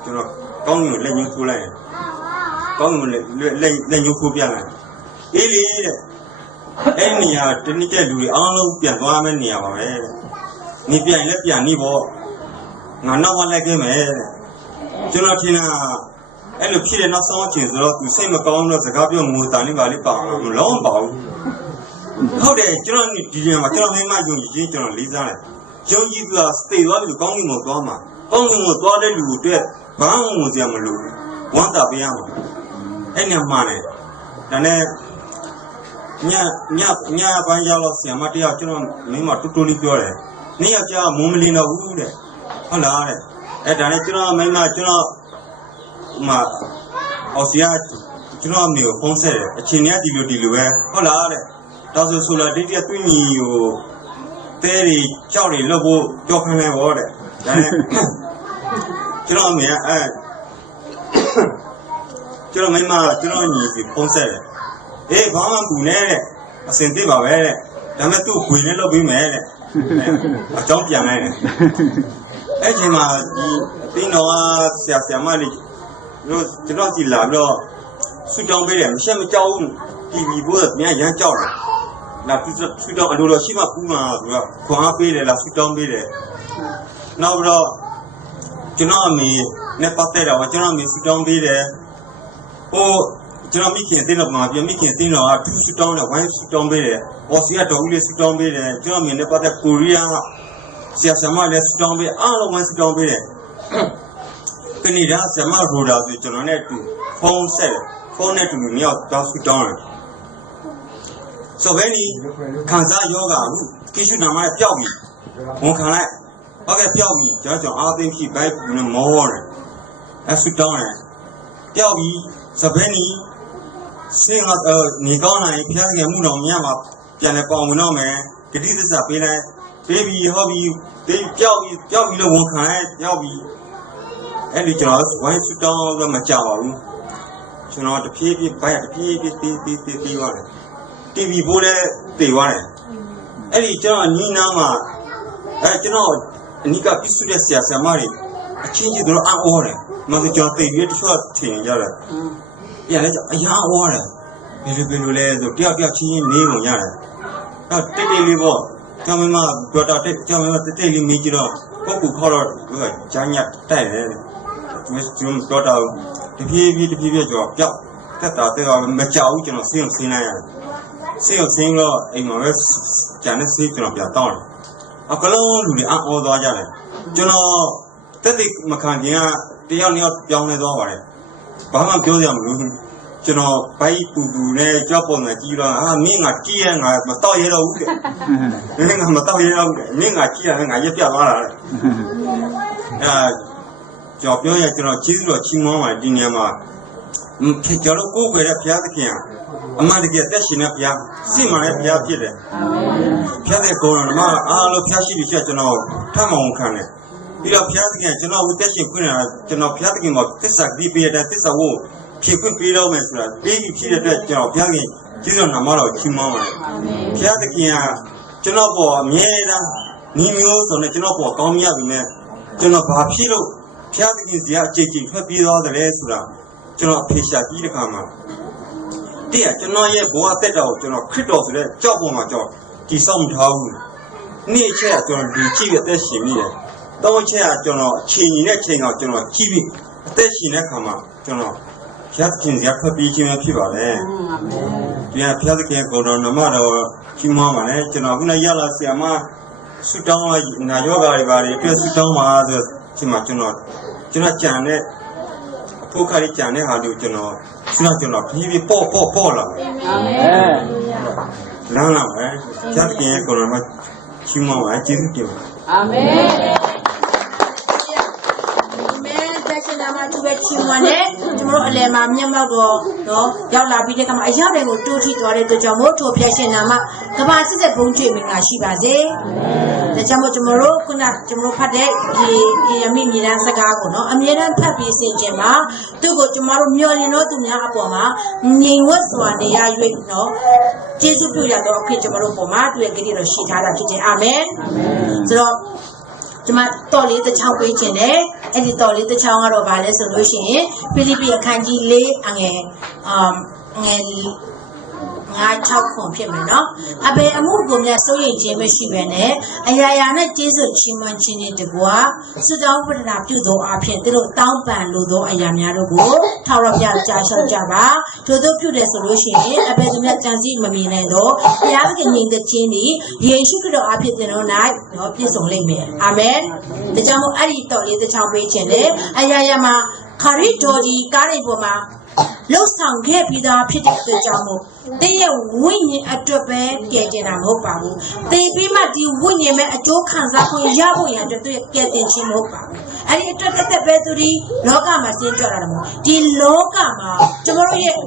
ကျွန်တော်ကောင်းကင်ကိုလက်ညှိုးထိုးလိုက်တယ်ကောင်းကင်ကိုလက်ညှိုးထိုးပြလိုက်အေးလေတဲ့အဲ့နေရာတနည်းတဲ့လူတွေအားလုံးပြန်သွားမယ့်နေရာပါပဲတဲ့နေပြန်လည်းပြန်နေပေါ့ငါနောက်မှလိုက်ခဲ့မယ်တဲ့ကျွန်တော်ထင်တာအဲ့လိုဖြစ်တဲ့နောက်ဆုံးအချိန်ဆိုတော့သူစိတ်မကောင်းတော့စကားပြောငိုတာနေပါလိမ့်ပါမလုံးပါဘူးဟုတ်တယ်ကျွန်တော်ဒီနေရာမှာကျွန်တော်မိမယုံကြည်ခြင်းကျွန်တော်လေးစားတယ်ယုံကြည်သူကစတေသွားပြီကောင်းကင်ကိုသွားမှာကောင်းကင်ကိုသွားတဲ့လူတွေဘာမှမစရာမလိုဘူးဝမ်းသာပေးရမှာအဲ့ညမှာနဲ့ဒါနဲ့ညပိုင်းရောက်တော့ဆရာမတယောက်ကျွန်တော်မိမတူတူလေးပြောတယ်နေ့ယောက်ျားမုံမလင်းတော့ဘူးတဲ့ဟုတ်လားတဲ့အဲ့ဒါနဲ့ကျွန်တော်မိမကျွန်တော်အော်ဆရာကျွန်တော်မျိုးဖုန်းဆက်တယ်အချိန်ကြီးဒီလိုပဲဟုတ်လားတဲ့တောက်ဆိုလာတိတိတွင်းကြီးကိုတဲတွေကြောက်တွေလှုပ်ဖို့ကြောက်ခိုင်းနေပေါ့တဲ့ဒါနဲ့ကျွန်တော်အမေကျွန်တော်မိမကျွန်တော်ညီစီဖုန်းဆက်တယ်အေးဘာမှမပူနဲ့တဲ့အစင်သိပါပဲတဲ့ဒါမဲ့သူ့ခွေနဲ့လုပ်ပေးမယ်တဲ့အကြောင်းပြန်လိုက်တယ်အဲ့ချိန်မှာဒီတင်းတော်ဆရာမလေးတို့ကျွန်တော်စီလာပြီးတော့苏张北的，下面教TV 播的，人家人教了，那就是苏张，留了西马古嘛，是吧？广北的，那苏张北的，那不知道，就那没那把带了，我就那没苏张北的，我就那没看见了嘛，就没看见了啊，就苏张的，完苏张北的，我现在找的苏张北的，就那没那把带古人啊，现在什么的苏张北，啊，老完苏张北的。跟你俩什么说的？就那住风晒，风那住你要到苏张人。所以你看啥药个，继续他妈的表皮，我看来，那个表皮讲阿登皮白不能毛人，哎苏张人，表皮所以你，现在你刚才偏个木头面嘛，变来帮我那么，给你的啥别来，别比好比，别表皮了我看来表皮。哎，你讲完苏张那么讲话喽，就那这皮白的皮完了，皮不嘞对完了。哎，你讲你那嘛，哎，就那你个必须得写什么的，亲戚都是按我的，那就讲对越说听着了。原来讲哎呀我的，别嘞，就第二亲戚没有样了，那这里不，叫什么表达这叫什么这里没知道，我不考了个家人带来的。就表达这批就表达这个没教育就能使用那样，使用了，哎，我们讲的是就能比较大了。啊，可能路里按我多家嘞，就那这里没看见啊，这样你要表那多少嘞？把他们表扬不用，就那白嘟呢，叫帮人记了啊，明啊记啊，没到也了无的，没到也了无的，明啊记啊，俺也表达了，啊。叫表演就那记住了情况嘛，今年嘛，叫了过回来片子看，俺妈的给在新的片，新买的片子的，片子高了嘛，啊，那片戏里些就那他们我看的，比了片子看就那我在新回来，就那片子看嘛，这啥地别的，这啥我片会别了没出来，别一片的这叫片子，就是那么了情况嘛，片子看就那不面的，你没有说呢，就那不高面里面，就那把皮肉。片子跟人家接近，快比到的来是了，就那拍下地的看嘛。对呀，就那也不话带着，就那看到是来，叫不嘛叫第三条路，那些就离几个在心里，当前就那前年的前啊，就那几个在心里看嘛，就那片子跟人家快比起来比吧嘞。对呀，片子跟高中那么的情况嘛嘞，就那我那养了些嘛，苏张啊，那药咖哩吧哩，这苏张嘛这。起码就那讲的，不看你讲的哈就那，虽然就那皮爆了，哎，凉了哎，家里边可能嘛，情况完结束掉。阿门。သူပဲချီးမွမ်းတယ်ကျွန်တော်တို့အလယ်မှာမျက်မှောက်တော့ရောက်လာပြီးတဲ့ကမှာအရာတွေကိုတိုးထိသွားတဲ့အတွက်ကြောင့်မို့ထိုဖျက်ရှင်နာမှာကဘာစစ်တဲ့ဘုံကျွေမင်္ဂလာရှိပါစေ။ဒါကြောင့်မို့ကျွန်တော်တို့ခုနကျွန်တော်ဖတ်တဲ့ဒီယမိမြေတန်းစကားကိုနော်အမြဲတမ်းဖတ်ပြီးဆင်ခြင်ပါသူ့ကိုကျွန်တော်တို့မျှော်လင့်တော့သူများအပေါ်မှာငြိမ်ဝတ်စွာနေရ၍နော်ကျေးဇူးပြုရတော့အဖြစ်ကျွန်တော်တို့ပေါ်မှာသူရဲ့ဂရုတော်ရှိထားတာဖြစ်တယ်အာမင်ဆိုတော့ကျွန်မတော်လေးတစ်ချောင်းပေးခြင်းနဲ့အဲ့ဒီတော်လေးတစ်ချောင်းကတော့ဗာလဲဆိုလို့ရှိရင်ဖိလိပ္ပိအခန်းကြီး၄အငယ်9-6ခွန်ဖြစ်မယ်နော်အဘယ်အမှုကိုမြတ်စိုးရိမ်ခြင်းမရှိဘဲနဲ့အရာရာနဲ့ကျေးဇူးချီးမွမ်းခြင်းတွေတကွာဆုတောင်းပတ္တနာပြုသောအဖြစ်သူတို့တောင်းပန်လိုသောအရာများတို့ကိုထာဝရဘုရားကြားလျှောက်ကြပါထို့သောပြုတယ်ဆိုလို့ရှိရင်အဘယ်သူမြတ်ကြံစည်မမြင်နိုင်တော့ဘုရားသခင်ညီတဲ့ခြင်းဒီယေရှုခရစ်တော်အဖြစ်သင်တို့၌တော့ပြည့်စုံလိမ့်မယ်အာမင်ဒါကြောင့်မို့အဲ့ဒီတော်လေးတစ်ချောင်းပေးခြင်းနဲ့အရာရာမှာခရစ်တော်ဒီကားတွေပေါ်မှာလှုပ်ဆောင်ခဲ့ပြီးသားဖြစ်တဲ့အတွက်ကြောင့်မို့တင်းရဲ့ဝိညာဉ်အတွက်ပဲကယ်တင်တာမဟုတ်ပါဘူး။တင်းပြီးမှဒီဝိညာဉ်မဲ့အကျိုးခံစားခွင့်ရဖို့ရန်အတွက်သူရဲ့ကယ်တင်ခြင်းမဟုတ်ပါဘူး။အဲဒီအတွက်တစ်သက်ပဲသူဒီလောကမှာဆင်းကြတာမဟုတ်။ဒီလောကမှာကျွန်တော်တို့ရဲ့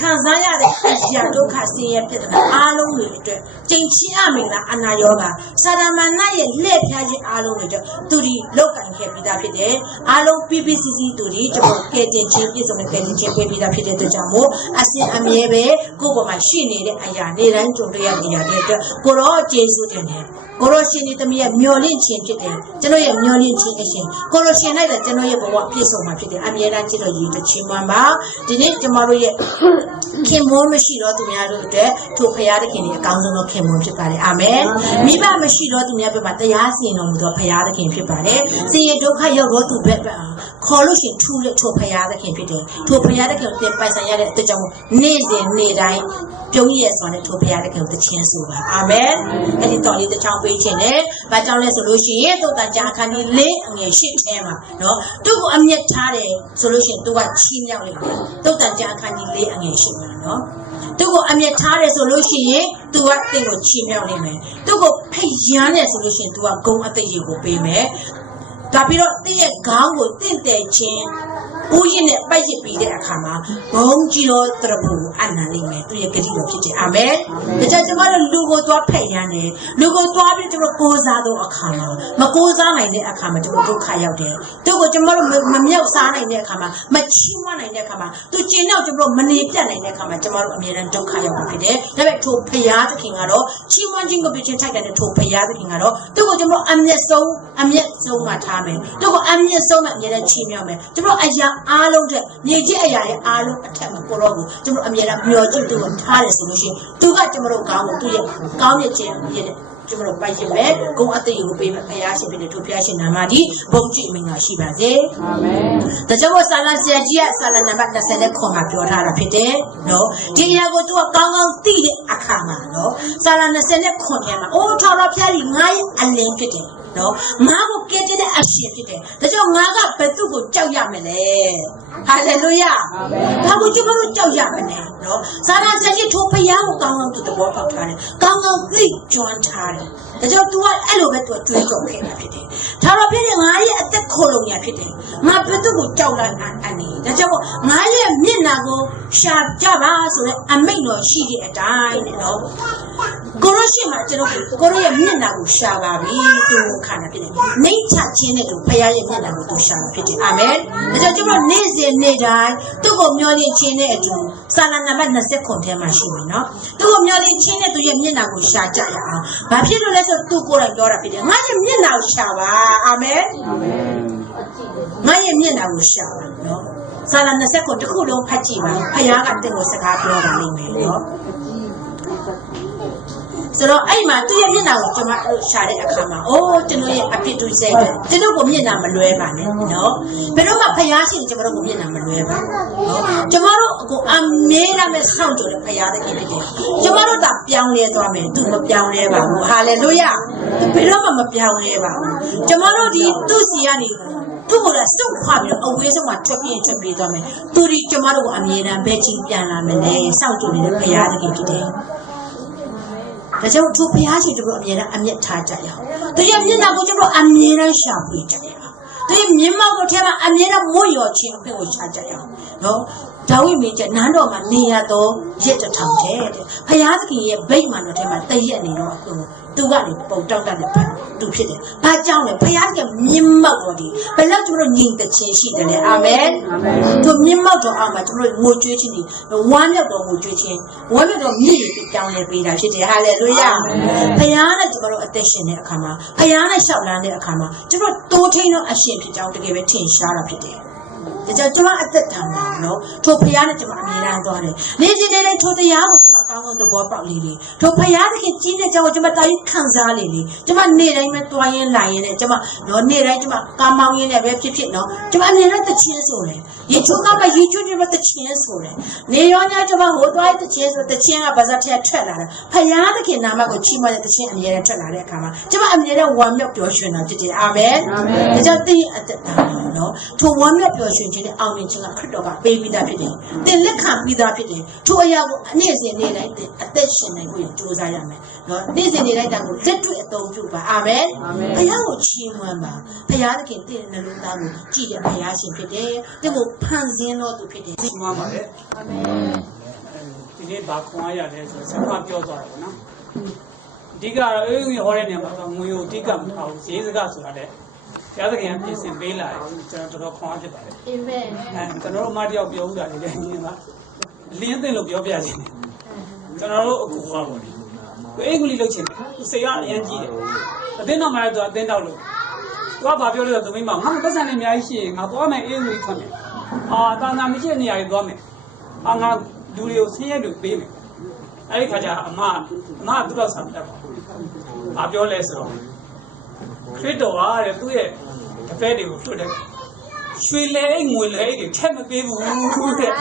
ခံစားရတဲ့အရာဒုက္ခဆင်းရဲဖြစ်တဲ့အားလုံးတွေအတွက်ကျင့်ချင်းအမင်္ဂလာအနာရောဂါစာရမဏေရဲ့လှည့်ဖျားခြင်းအားလုံးတွေအတွက်သူဒီလောက်ကင်ခဲ့ပြီးသားဖြစ်တယ်အားလုံး PPCC သူဒီကျွန်တော်ကဲတင်ချင်းပြည့်စုံတဲ့ကဲတင်ချင်းပေးပြီးသားဖြစ်တဲ့အတွက်ကြောင့်မို့အစဉ်အမြဲပဲကိုယ့်ပေါ်မှာရှိနေတဲ့အရာနေတိုင်းကြုံတွေ့ရတဲ့အရာတွေအတွက်ကိုရောကျေးဇူးတင်တယ် ကိုလိုရှင်ဒီသမီးရဲ့မျောလင့်ခြင်းဖြစ်တယ်ကျွန်တော်ရဲ့မျောလင့်ခြင်းအရှင်ကိုလိုရှင်လိုက်တဲ့ကျွန်တော်ရဲ့ဘဝပြည့်စုံမှာဖြစ်တယ်အမြဲတမ်းချစ်တော်ရည်တချင်းမှန်ပါဒီနေ့ကျွန်တော်တို့ရဲ့ခင်မွန်းမရှိတော့သူများတို့အတွက်ထိုဖရာသခင်ရဲ့အကောင်းဆုံးသောခင်မွန်းဖြစ်ပါတယ်အာမင်မိဘမရှိတော့သူများဘက်မှာတရားစီရင်တော်မူသောဖရာသခင်ဖြစ်ပါတယ်ဆင်းရဲဒုက္ခရောက်တော့သူဘက်ခေါ်လို့ရှိရင်ထူလက်ထိုဖရာသခင်ဖြစ်တယ်ထိုဖရာသခင်ကိုပိုင်ဆိုင်ရတဲ့အကြောင်းနေ့စဉ်နေ့တိုင်းပြုံးရည်စွာနဲ့ထိုဖရာသခင်ကိုတခြင်းဆိုပါအာမင်အဲ့ဒီတော်လေးတစ်ချောင်းပေးခြင်းနဲ့ဘာကြောင့်လဲဆိုလို့ရှိရင်သုတ္တန်ကျမ်းအခန်းကြီး4အငယ်8ထဲမှာနော်သူ့ကိုအမျက်ထားတယ်ဆိုလို့ရှိရင်သူကချီးမြှောက်လိုက်တယ်သုတ္တန်ကျမ်းအခန်းကြီး4အငယ်8မှာနော်သူ့ကိုအမျက်ထားတယ်ဆိုလို့ရှိရင်သူကတင့်ကိုချီးမြှောက်နိုင်မယ်သူ့ကိုဖိတ်ရမ်းတယ်ဆိုလို့ရှိရင်သူကဂုဏ်အသက်ရည်ကိုပေးမယ်ဒါပြီးတော့တင့်ရဲ့ခေါင်းကိုတင့်တယ်ခြင်းဦးရင်နဲ့ပိုက်ရပြီးတဲ့အခါမှာဘုံကြီးတော်တရဖို့အနန္တလိမ့်မယ်သူရဲ့ဂတိတော်ဖြစ်တယ်အာမင်ဒါကြောင့်ကျွန်တော်တို့လူကိုသွားဖိတ်ရမ်းတယ်လူကိုသွားပြီးကျွန်တော်ကိုးစားသောအခါမှာမကိုးစားနိုင်တဲ့အခါမှာကျွန်တော်ဒုက္ခရောက်တယ်သူ့ကိုကျွန်တော်တို့မမြောက်စားနိုင်တဲ့အခါမှာမချီးမွမ်းနိုင်တဲ့အခါမှာသူကျင်းတော့ကျွန်တော်တို့မနေပြတ်နိုင်တဲ့အခါမှာကျွန်တော်တို့အမြဲတမ်းဒုက္ခရောက်မှာဖြစ်တယ်ဒါပေမဲ့ထိုဖရာသခင်ကတော့ချီးမွမ်းခြင်းကိုပြချင်းထိုက်တဲ့ထိုဖရာသခင်ကတော့သူ့ကိုကျွန်တော်အမျက်ဆုံးမှထားမယ်သူ့ကိုအမျက်ဆုံးမှအမြဲတမ်းချီးမြှောက်မယ်ကျွန်တော်အရာအားလုံးတဲ့မြေကြီးအရာရဲ့အားလုံးအထက်မှာကိုတော့ကိုကျွန်တော်အမြဲတမ်းမျှော်ကြည့်သူကိုထားတယ်ဆိုလို့ရှိရင်သူကကျွန်တော်တို့ကောင်းကိုသူရဲ့ကောင်းတဲ့ခြင်းရဲ့ကျွန်တော်တို့ပိုက်ရှင်ပဲဂုဏ်အသက်ကိုပေးမယ်ဘုရားရှင်ဖြစ်တဲ့ထိုဘုရားရှင်နာမကြီးဘုန်းကြီးအမင်္ဂလာရှိပါစေအာမင်ဒါကြောင့်ဆာလဆရာကြီးကဆာလနံပါတ်20ခွန်မှာပြောထားတာဖြစ်တယ်နော်ဒီအရာကိုသူကကောင်းကောင်းသိတဲ့အခါမှာနော်ဆာလ20ခွန်ထဲမှာအိုးထော်တော်ဘုရားကြီးငါရဲ့အလင်းဖြစ်တယ်နော်ငါကိုကဲတင်တဲ့အရှင်ဖြစ်တယ်ဒါကြောင့်ငါကဘယ်သူ့ကိုကြောက်ရမလဲဟာလေလုယာအာမင်ဘာကိုကျွန်တော်တို့ကြောက်ရမလဲနော်စာနာဆရာကြီးထိုဘုရားကိုကောင်းကောင်းသူသဘောပေါက်ထားတယ်ကောင်းကောင်းသိကျွမ်းထားတယ်ဒါကြောင့် तू ကအဲ့လိုပဲ तू တွေးကြောက်ခဲ့တာဖြစ်တယ်ဒါတော့ဖြစ်ရင်ငါရဲ့အသက်ခိုးလုံရဖြစ်တယ်ငါဘယ်သူ့ကိုကြောက်လာအနေဒါကြောင့်ငါရဲ့မျက်နှာကိုရှာကြပါဆိုတဲ့အမိန့်တော်ရှိတဲ့အတိုင်းနော်ကိုရရှိမှကျွန်တော်ကိုရရဲ့မျက်နှာကိုရှာပါပြီသူခါနာဖြစ်တယ်နှိမ့်ချခြင်းနဲ့သူဘုရားရဲ့မျက်နှာကိုသူရှာတာဖြစ်တယ်အာမင်ဒါကြောင့်ကျွန်တော်နေ့စဉ်နေ့တိုင်းသူ့ကိုမျှော်လင့်ခြင်းနဲ့အတူစာလနံပါတ်20ခွန်ထဲမှာရှိမယ်နော်သူ့ကိုမျှော်လင့်ခြင်းနဲ့သူရဲ့မျက်နှာကိုရှာကြရအောင်ဘာဖြစ်လို့လဲဆိုသူ့ကိုယ်တိုင်ပြောတာဖြစ်တယ်ငါရဲ့မျက်နှာကိုရှာပါအာမင်ငါရဲ့မျက်နှာကိုရှာပါနော်စာလ20ခွန်တစ်ခုလုံးဖတ်ကြည့်ပါဘုရားကတင့်ကိုစကားပြောပါလိမ့်မယ်နော်ဆိုတော့အဲ့မှာသူ့ရဲ့မျက်နှာကိုကျွန်မရှာတဲ့အခါမှာအိုးကျွန်တော်ရဲ့အဖြစ်တူးစေတဲ့ကျွန်တော်ကိုမျက်နှာမလွဲပါနဲ့နော်ဘယ်တော့မှဖျားရှင်ကျွန်တော်ကိုမျက်နှာမလွဲပါနော်ကျွန်တော်တို့အခုအမေးရမယ့်စောင့်ကြတဲ့ဖျားသခင်ဖြစ်တယ်ကျွန်တော်တို့ကပြောင်းလဲသွားမယ်သူမပြောင်းလဲပါဘူးဟာလေလုယာဘယ်တော့မှမပြောင်းလဲပါဘူးကျွန်တော်တို့ဒီသူ့စီကနေသူ့ကိုလည်းစုပ်ခွာပြီးတော့အဝေးဆုံးမှာထွက်ပြေးသွားမယ်သူဒီကျွန်တော်တို့ကအမြဲတမ်းပဲချင်းပြန်လာမယ်လေစောင့်ကြနေတဲ့ဖျားသခင်ဖြစ်တယ်ဒါကြောင့်သူဘုရားရှင်တို့အမြဲတမ်းအမျက်ထားကြရအောင်။သူရဲ့မျက်နှာကိုကျွန်တော်အမြဲတမ်းရှာဖွေကြရအောင်။သူရဲ့မျက်မှောက်ကိုထဲမှာအမြဲတမ်းမွေ့လျော်ခြင်းအခွင့်ကိုရှာကြရအောင်။နော်။ဒါဝိမင်းကျနန်းတော်မှာနေရတော့ရက်တထောင်တဲ့။ဘုရားသခင်ရဲ့ဗိမာန်တော်ထဲမှာတရက်နေတော့သူကနေပုံတောက်တဲ့သူဖြစ်တယ်။ဘာကြောင့်လဲဘုရားကမျက်မှောက်တော်ဒီဘယ်လောက်ကျွန်တော်ညီတဲ့ခြင်းရှိတယ်လဲအာမင်။သူမျက်မှောက်တော်အောင်မှာကျွန်တော်ငိုကြွေးခြင်းဒီဝမ်းမြောက်တော်ငိုကြွေးခြင်းဝမ်းမြောက်တော်မြည်ပြီးပြောင်းလဲပေးတာဖြစ်တယ်ဟာလေလုယာ။ဘုရားနဲ့ကျွန်တော်တို့အသက်ရှင်တဲ့အခါမှာဘုရားနဲ့ရှောက်လန်းတဲ့အခါမှာကျွန်တော်တိုးထိန်သောအရှင်ဖြစ်ကြောင်းတကယ်ပဲထင်ရှားတာဖြစ်တယ်။ဒါကြောင့်ကျွန်မအသက်တာမှာနော်ထိုဖရားနဲ့ကျွန်မအမြဲတမ်းသွားတယ်နေစဉ်နေတိုင်းထိုတရားကိုကျွန်မကောင်းကောင်းသဘောပေါက်လေလေထိုဖရားသခင်ကြီးတဲ့ကြောင့်ကျွန်မတာယူခံစားလေလေကျွန်မနေတိုင်းပဲတွားရင်လာရင်နဲ့ကျွန်မနော်နေတိုင်းကျွန်မကားမောင်းရင်းနဲ့ပဲဖြစ်နော်ကျွန်မအမြဲတမ်းသချင်းဆိုတယ်ရေချိုးကမှရေချိုးကျွန်မသချင်းဆိုတယ်နေရောညကျွန်မဟိုတွားသချင်းဆိုသချင်းကဘာသာထက်ထွက်လာတယ်ဖရားသခင်နာမကိုချီးမွမ်းတဲ့သချင်းအမြဲတမ်းထွက်လာတဲ့အခါမှာကျွန်မအမြဲတမ်းဝမ်းမြောက်ပျော်ရွှင်တာဖြစ်တယ်အာမင်ဒါကြောင့်သင်အသက်တာနော်ထိုဝမ်းမြောက်ပျော်ရွှင်ခြင်းနဲ့အောင်မြင်ခြင်းကခရစ်တော်ကပေးပြီးသားဖြစ်တယ်သင်လက်ခံပြီးသားဖြစ်တယ်ထိုအရာကိုနေ့စဉ်နေ့တိုင်းသင်အသက်ရှင်နိုင်ဖို့ကြိုးစားရမယ်နော်နေ့စဉ်နေ့တိုင်းတန်ကိုလက်တွေ့အသုံးပြုပါအာမင်ဘုရားကိုချီးမွမ်းပါဘုရားသခင်သင်နှလုံးသားကိုကြည်တဲ့ဘုရားရှင်ဖြစ်တယ်သင်ကိုဖန်ဆင်းတော်သူဖြစ်တယ်ချီးမွမ်းပါတယ်အာမင်ဒီနေ့ဘာခွန်အားရတယ်ဆိုဆက်မှပြောသွားတယ်နော်အဓိကတော့အေးဟောတဲ့နေရာမှာငွေကိုအဓိကမထားဘူးဈေးစကားဆိုတာလေဘုရားသခင်ကပြင်ဆင်ပေးလာတယ်ကျွန်တော်တော်ခွန်အားဖြစ်ပါတယ်အာမင်ကျွန်တော်တို့အမတယောက်ပြောဦးတာလေညီမလင်းသိလို့ပြောပြခြင်းကျွန်တော်တို့အကူပါပေါ့လေ အိမ်ကလေးလှုပ်ချင်တယ်စိတ်ကအရင်ကြီးတယ်အတင်းတော့မှလည်းသူအတင်းတော့လို့သူကဘာပြောလဲဆိုသမီးမငါမပတ်စံနေအများကြီးရှိရင်ငါသွားမယ်အိမ်ကလေးထွက်မယ်တာနာမရှိတဲ့နေရာတွေသွားမယ်ငါလူတွေကိုဆင်းရဲလို့ပေးမယ်အဲ့ဒီခါကျအမသူတော့ဆက်တက်ပါဘာပြောလဲဆိုတော့ခရစ်တော်ကတဲ့သူ့ရဲ့အဖက်တွေကိုထွတ်တယ်ရွှေလဲငွေလဲတွေထက်မပေးဘူးတဲ့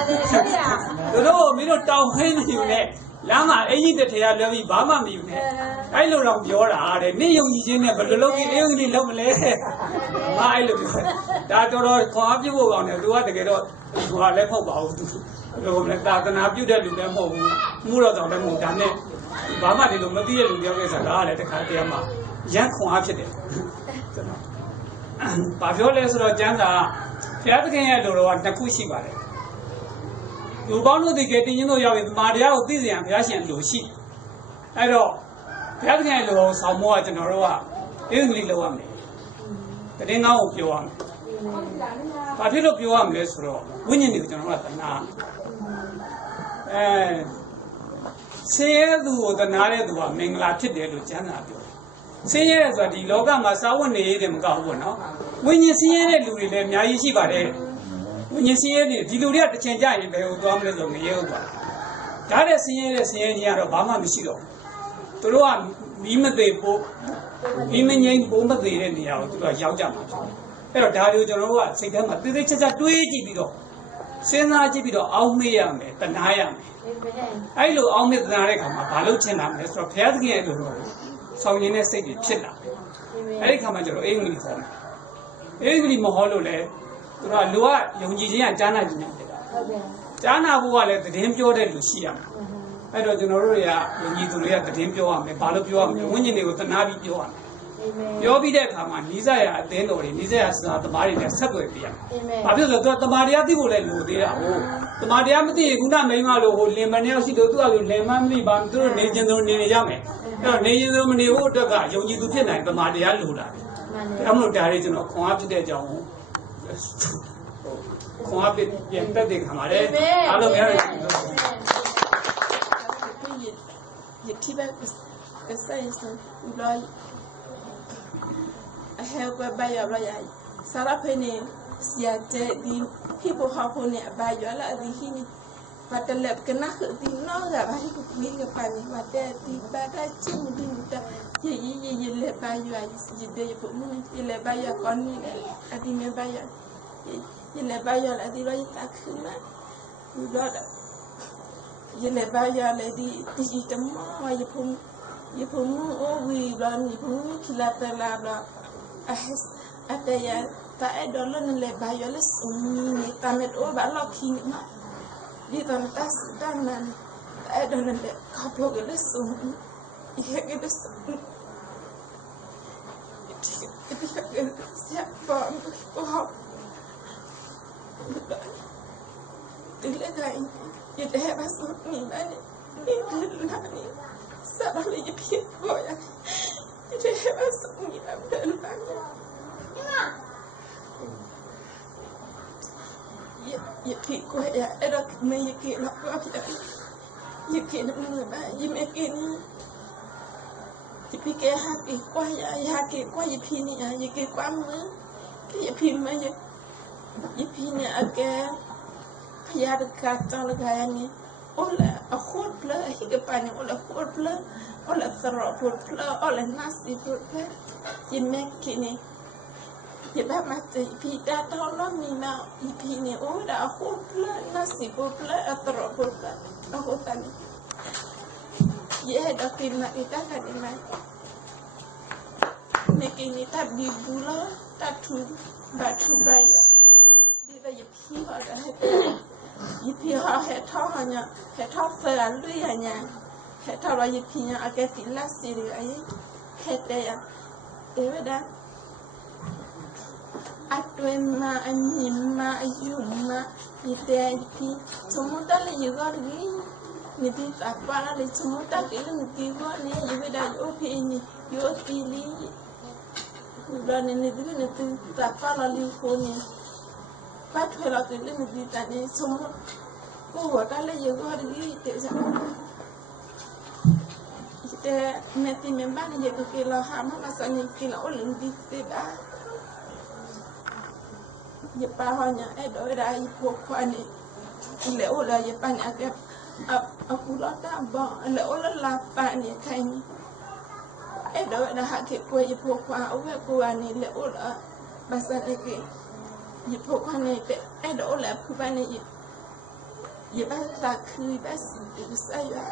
တို့မင်းတို့တောင်းဟင်းနေอยู่နဲ့လမ်းမှာအင်ကြီးတစ်ထည်ရလွှဲပြီးဘာမှမယူနဲ့အဲ့လိုတော့ပြောတာတဲ့နေ့ယုံကြည်ခြင်းနဲ့ဘယ်လိုလုပ်ပြီးအင်ကြီးလုံးမလဲငါအဲ့လိုပြောဒါတော်တော်ခွန်အားပြုဖို့ကောင်းတယ်သူကတကယ်တော့သူကလည်းမဟုတ်ပါဘူးသူလိုလည်းသာသနာပြုတဲ့လူလည်းမဟုတ်ဘူးမှုတော်ဆောင်လည်းမဟုတ်ဒါနဲ့ဘာမှဒီလိုမသိတဲ့လူပြောခဲ့စားတာလည်းတခါတည်းမှရန်ခွန်အားဖြစ်တယ်ကျွန်တော်ဘာပြောလဲဆိုတော့ကျမ်းစာဘုရားသခင်ရဲ့လိုတော်ကနှစ်ခုရှိပါတယ်လူပေါင်းတို့ဒီကတင်းချင်းတို့ရောက်ရင်မာတရားကိုသိစေရန်ဘုရားရှင်လိုရှိအဲ့တော့ဘုရားသခင်ရဲ့လိုတော်ဆောင်မောကကျွန်တော်တို့ကအင်္ဂလိပ်လောက်ရမယ်တည်ငောင်းကိုပြောရမယ်ဘာဖြစ်လို့ပြောရမလဲဆိုတော့ဝိညာဉ်တွေကိုကျွန်တော်တို့ကသနာဆင်းရဲသူကိုသနာတဲ့သူကမင်္ဂလာဖြစ်တယ်လို့ကျမ်းစာပြောဆင်းရဲဆိုတာဒီလောကမှာစာဝတ်နေရတယ်မကောက်ဘူးပေါ့နော်ဝိညာဉ်ဆင်းရဲတဲ့လူတွေလည်းအများကြီးရှိပါတယ်ဝိညာဉ်ဆင်းရဲတွေဒီလူတွေကတစ်ချိန်ကြာရင်ဘယ်ကိုသွားမလဲဆိုငရဲဟုတ်သွားဒါတဲ့ဆင်းရဲကြီးကတော့ဘာမှမရှိတော့သူတို့ကမီးမသေးပိုးမီးမငိမ့်ပိုးမသေးတဲ့နေရာကိုသူတို့ကရောက်ကြမှာဖြစ်အဲ့တော့ဒါတွေကိုကျွန်တော်တို့ကစိတ်ထဲမှာသေးသေးချာချာတွေးကြည့်ပြီးတော့စဉ်းစားကြည့်ပြီးတော့အောက်မေ့ရမယ်တနာရမယ်အဲ့လိုအောက်မေ့တနာတဲ့ခါမှာဘာလို့ချင်တာမလဲဆိုတော့ဘုရားသခင်ရဲ့လိုတော့ဆောင်ရင်းတဲ့စိတ်တွေဖြစ်လာတယ်အဲ့ဒီခါမှာကျွန်တော်အင်္ဂလိပ်ဟောမယ်အင်္ဂလိပ်မဟောလို့လေသူတို့ကလူကယုံကြည်ခြင်းကကြားနာခြင်းနဲ့ဖြစ်တာကြားနာဖို့ကလည်းသတင်းပြောတဲ့လူရှိရမယ်အဲ့တော့ကျွန်တော်တို့တွေကယုံကြည်သူတွေကသတင်းပြောရမယ်ဘာလို့ပြောရမလဲဝိညာဉ်တွေကိုသနာပြီးပြောရမယ်ပြောပြီးတဲ့အခါမှာနိစ္စရာအသင်းတော်တွေနိစ္စရာစာသမားတွေနဲ့ဆက်သွယ်ပြရမယ်။ဘာဖြစ်လို့လဲဆိုတော့သမာတရားသိဖို့လည်းလိုသေးတာဟုတ်။သမာတရားမသိရင်ခုနမိန်းမလို့ဟိုလင်မနေရောက်ရှိလို့သူကလင်မမသိပါဘူးသူတို့နေခြင်းတို့နေကြမယ်။အဲ့တော့နေခြင်းတို့မနေဖို့အတွက်ကယုံကြည်သူဖြစ်နိုင်သမာတရားလိုတာ။ဒါမှမဟုတ်ဒါတွေကျွန်တော်ခွန်အားဖြစ်တဲ့အကြောင်းခွန်အားဖြစ်ပြန်တက်တဲ့ခါမှာလေအားလုံးများတယ် Je kibbel is een help by your royal. Sarapene, Siate, the people have on it by your the hini. But the lap cannot be no that I could make a funny, but that the bad I too do that. Ye let by your eyes, you day put moon, you let by your conning, I didn't buy your. You let by your lady right back. You got it. You let by your lady, this is the more you put more, we run, you put kill up the lab. At the year, I don't let by your list only time it over locking. You don't pass down and I don't let copy of the list only. You have this. If you step from you have a something money. Suddenly you appear for you. You have a something you keep quiet, I don't make you get up. You can't move, you make it. You pick a happy quiet, you have to quiet penny, and you get one more. You pin my you pin again. You have a cat on the guy. All a whole blood, he can find all a whole blood, all a thorough blood, all a nasty blood. You make it. You bet my feet that don't love me now. You penny all a whole blood, nasty blood, a thorough blood, a whole thing. Yeah, the thing like it doesn't in my making it up be bulla, that too, but to buy you. Did you pee or the you pee her head on your head off for a luyanya. Head over you pee, I get the last city. I head there. David, I do my and my you, if there be tomorrow you got me. You did a party tomorrow, you got me without opening your feeling. You run in the divinity that party for me. But when I didn't do that, tomorrow, go what I let you go to eat. te meti membani je ke la hama masanya kila oleh di tiba je pahonya do ida ipo kwani le ola je pani ake aku la ta ba le ola la pani kaini do ida hake ko je po kwa o ko ani le ola basane ke je po kwani te do ola pubani je ba ta ku ba si saya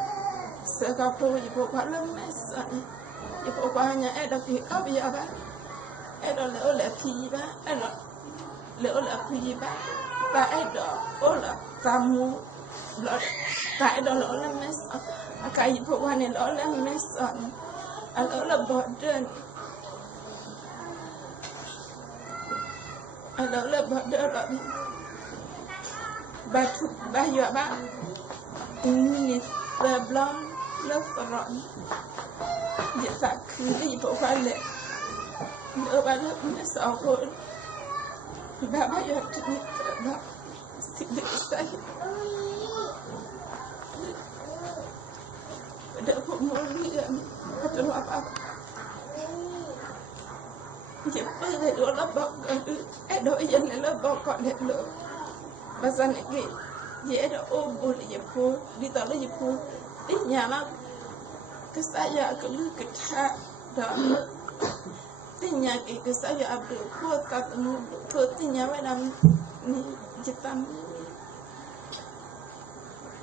sekapo ibu kalau mesan ibu hanya ada pihak biar apa ada le piba ada le piba tak ada olah kamu tak ada le mesan akai ibu hanya le mesan le badan ada le badan batu bayu apa ini belum lepas dia tak kiri bawa balik dia balik mesau pun bapa ya tidak nak tidak saya ada pun mulia atau apa dia pergi dua lebak ada yang lebak kau lebak pasal ni dia ada obor dia pun ditolak dia pun nyala ke saya ke lu ke tak dah tinya ke saya abdul ko katnu ko tinya wedam ni jitam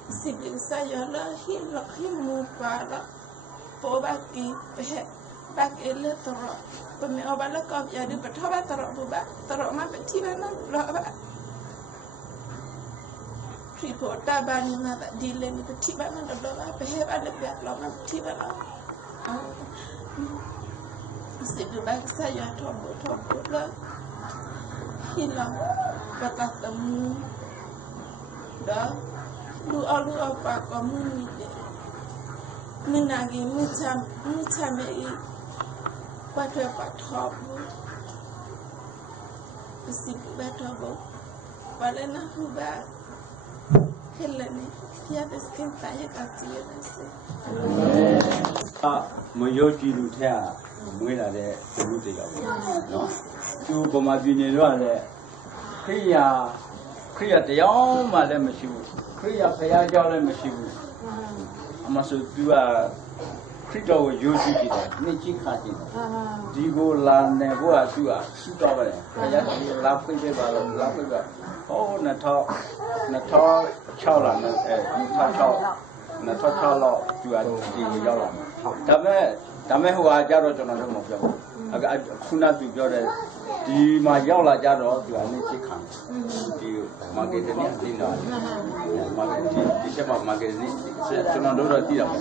sibil saya lah himu para pobaki baki le toro pemi obala ko ya di bethoba toro buba toro ma betina lo ba Reporta bani na tak dile ni tiba mana doa pehe ada biar lama tiba lah. Siapa bangsa ya tobo lah hilang kata temu dah lu apa kamu ni menagi macam ini pada tobo siapa tobo pada nak buat Helene, dia beskin saya kasih nasi. Menjadi luar, mungkin ada perlu dia. No, tu pemabini tu ada. Kriya tiang malam masih, kriya jauh masih. Masuk dua kriya wujud kita, ni cikar kita. Digo lane buat dua, sudah boleh. Kriya lapis balam. Oh, nak tahu cakap nak tahu lo jual di jalan. Tapi huwa jaro jangan rumah jauh. Agak kuna tu jauh di majau lah jaro jual ni cikar. Di market ni di mana? Market di siapa market ni? Jangan dulu tidak.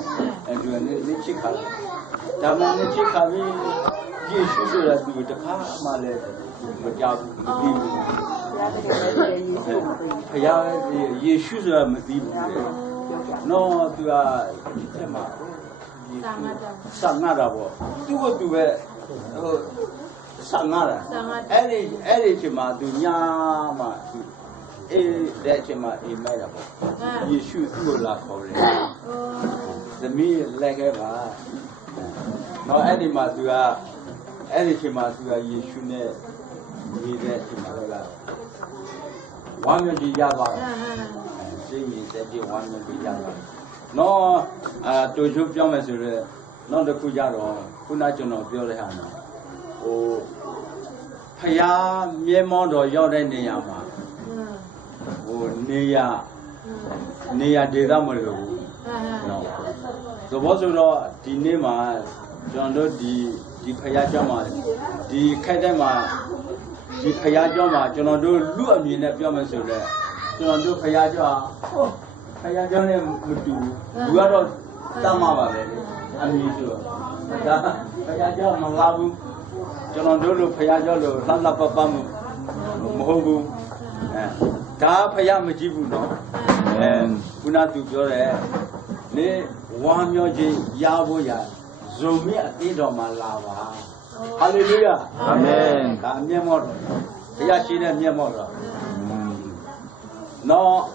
Jual ni cikar. Tapi ni cikar ni Yesus sudah tu dekat malah berjauh di. Ya, Yesus sudah mesti. No, tu macam sangat apa? Tu sangat. Ada cuma dunia mah. Dah cuma email apa? Yesus tu lah kau le. Demi lagi apa? No, ada mah tu ada cuma tu Yesus ni. Dia cuma lah. Wangan di Jawa, sini jadi wangan di Jawa. No, tujuh jam masuk, no deku Jawa, kuna jono biar hana. Oh, payah memang do yang ni ama. Oh, ni ya dera mulu. No, sebab sudah di ni mah, jono di payah jama, di kedai mah. Di payah jama, jangan dulu luar ni nak jama sudah. Jangan dulu payah jama, payah jama ni mutu. Dua orang sama apa ni? Ami tu. Payah jama lalu. Jangan dulu payah jama lalu apa muhu. Dah payah majibu no. Puna tu jore. Ni wamyo je yawo ya. Zomi ati doma lawa. Hallelujah. Amen. Kami mor. Dia sini dia mor. No,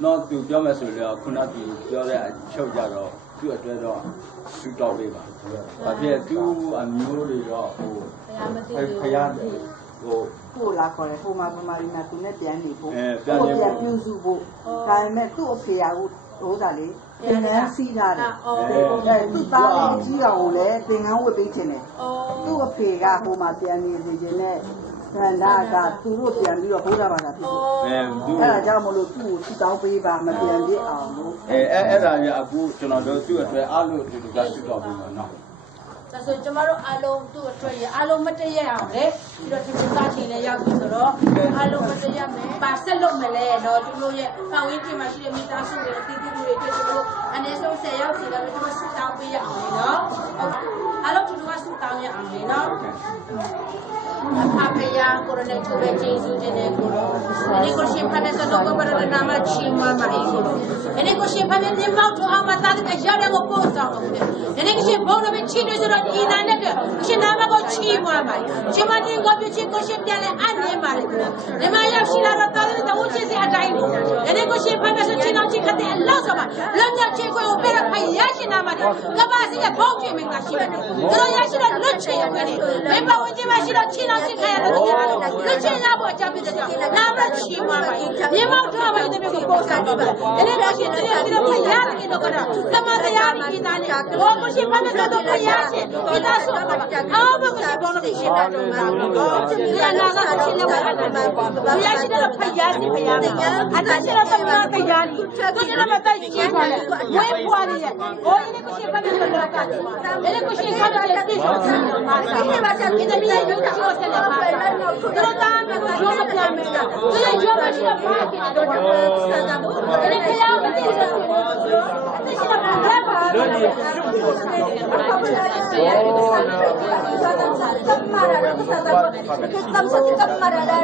not to Jomasolia, could not be Jola Chojaro, two at Red Dog, shoot out river. But here two and Murray Rock,ကိုလာခေါ်တယ်ဟိုမှာဗမာရီနာသူနဲ့ပြန်နေဖို့ပြန်ပြုစုဖို့ဒါပေမဲ့သူ့အဖေကဟိုဒါလေသင်္ကန်းစီးထားတယ်သူ့သားလေးကြီးအောင်လည်းသင်္ကန်းဝတ်ပေးခြင်းတယ်သူ့အဖေကဟိုမှာပြန်နေနေခြင်းနဲ့ဆန္ဒကသူတို့ပြန်ပြီးတော့ဘုရားဘာသာဖြစ်တယ်အဲ့ဒါကြောင့်မလို့သူ့ကိုစတောင်းပေးပါမပြန်ပြစ်အောင်လို့အဲ့ဒါကြီးအခုကျွန်တော်တို့သူ့အတွက်အားလို့ဒီလိုကစတောင်းပေးမှာနော်ဒါဆိုကျမတို့အားလုံးသူ့အတွက်ရအားလုံးမတည့်ရအောင်လေပြီးတော့ဒီစားချိန်လည်းရောက်ပြီဆိုတော့အားလုံးမတည့်ရမယ်ပါဆက်လုပ်မယ်လေတော့သူတို့ရဲ့ပတ်ဝန်းကျင်မှာရှိတဲ့မိသားစုတွေတည်တည်တွေတွေ့သူတို့အနည်းဆုံး10ယောက်စီလည်းကျွန်တော်ဆူတောင်းပေးရအောင်လေနော်အားလုံးသူတို့ကဆူတောင်းရအောင်လေနော်အဖေရကိုရနဲ့ချိုးပဲကျေးဇူးတင်တဲ့ကိုရောဒီကိုရှင်ဖတ်တဲ့တော့ကိုရနာမချီမမအေးကိုရောဒီကိုရှင်ဖတ်တဲ့ဒီမောက်ထောင်းမှာတာတဲ့အရာတွေကိုပို့ဆောင်လို့လေဒီကိုရှင်ဘုံနဲ့ချီနေဆိုတော့ဒီနာနဲ့ရှင်နာမကိုချီမပါရှင်မတင်ကိုပြချီကိုရှင်ပြန်လဲအနေပါလေဒီမှာရောက်ရှိလာတော့တာတဲ့တဝချစ်စီအတိုင်းဒီကိုရှင်ဖတ်တဲ့ဆိုချင်းအောင်ချစ်ခတဲ့အလောက်ဆိုပါလောညချီကိုပဲဖိုင်ရရှင်နာမတဲ့ကဘာစီရဲ့ဘုံချင်မင်းကရှိတယ်တို့ရရှိတော့လွတ်ချင်ရတယ်ဘယ်ဘဝချင်းမရှိတော့ချင်းအောင်ချစ်ခရတဲ့လူချင်းရဖို့အကြပြတဲ့ကြောင့်နာမချီမပါမြေမောက်ထားပါတဲ့မျိုးကိုပို့ဆောင်ပါဒီလိုရှင်တဲ့ဒီလိုဖယားနေတော့ကတော့သမတရားဒီသားနဲ့ဘောကိုရှင်ဖတ်တဲ့တော့ဖယားရှင်ဒီသားဆိုပါအော်ဘကိုရှင်ဘောလို့ရှင်တာတော့မှာဒီနာကရှင်လည်းဝတ်တယ်ဘုရားရှင်တော့ဖယားရှင်ဖယားအတရှင်တော့သမတရားဒီတို့ကျတော့မတိုက်ရှင်ပါလေဝဲပွားနေရဲ့ဘောကြီးကိုရှင်ဖတ်တဲ့တော့ကဒီကိုရှင်ဖတ်တဲ့သိဆိုရှင်ပါဒီမှာချက်ဒီတည်းရုပ်ချိုးဆက်နေပါတို့တာမျိုးရောမပြမယ်လားသူလည်းရောမရှိတော့ဘာကိတော့ဆက်တာဘူးဒီခရမသိဆိုအသိရှိတော့ဘာပါလို့ဒီရုပ်ကိုဆက်နေပါဘာလို့လဲ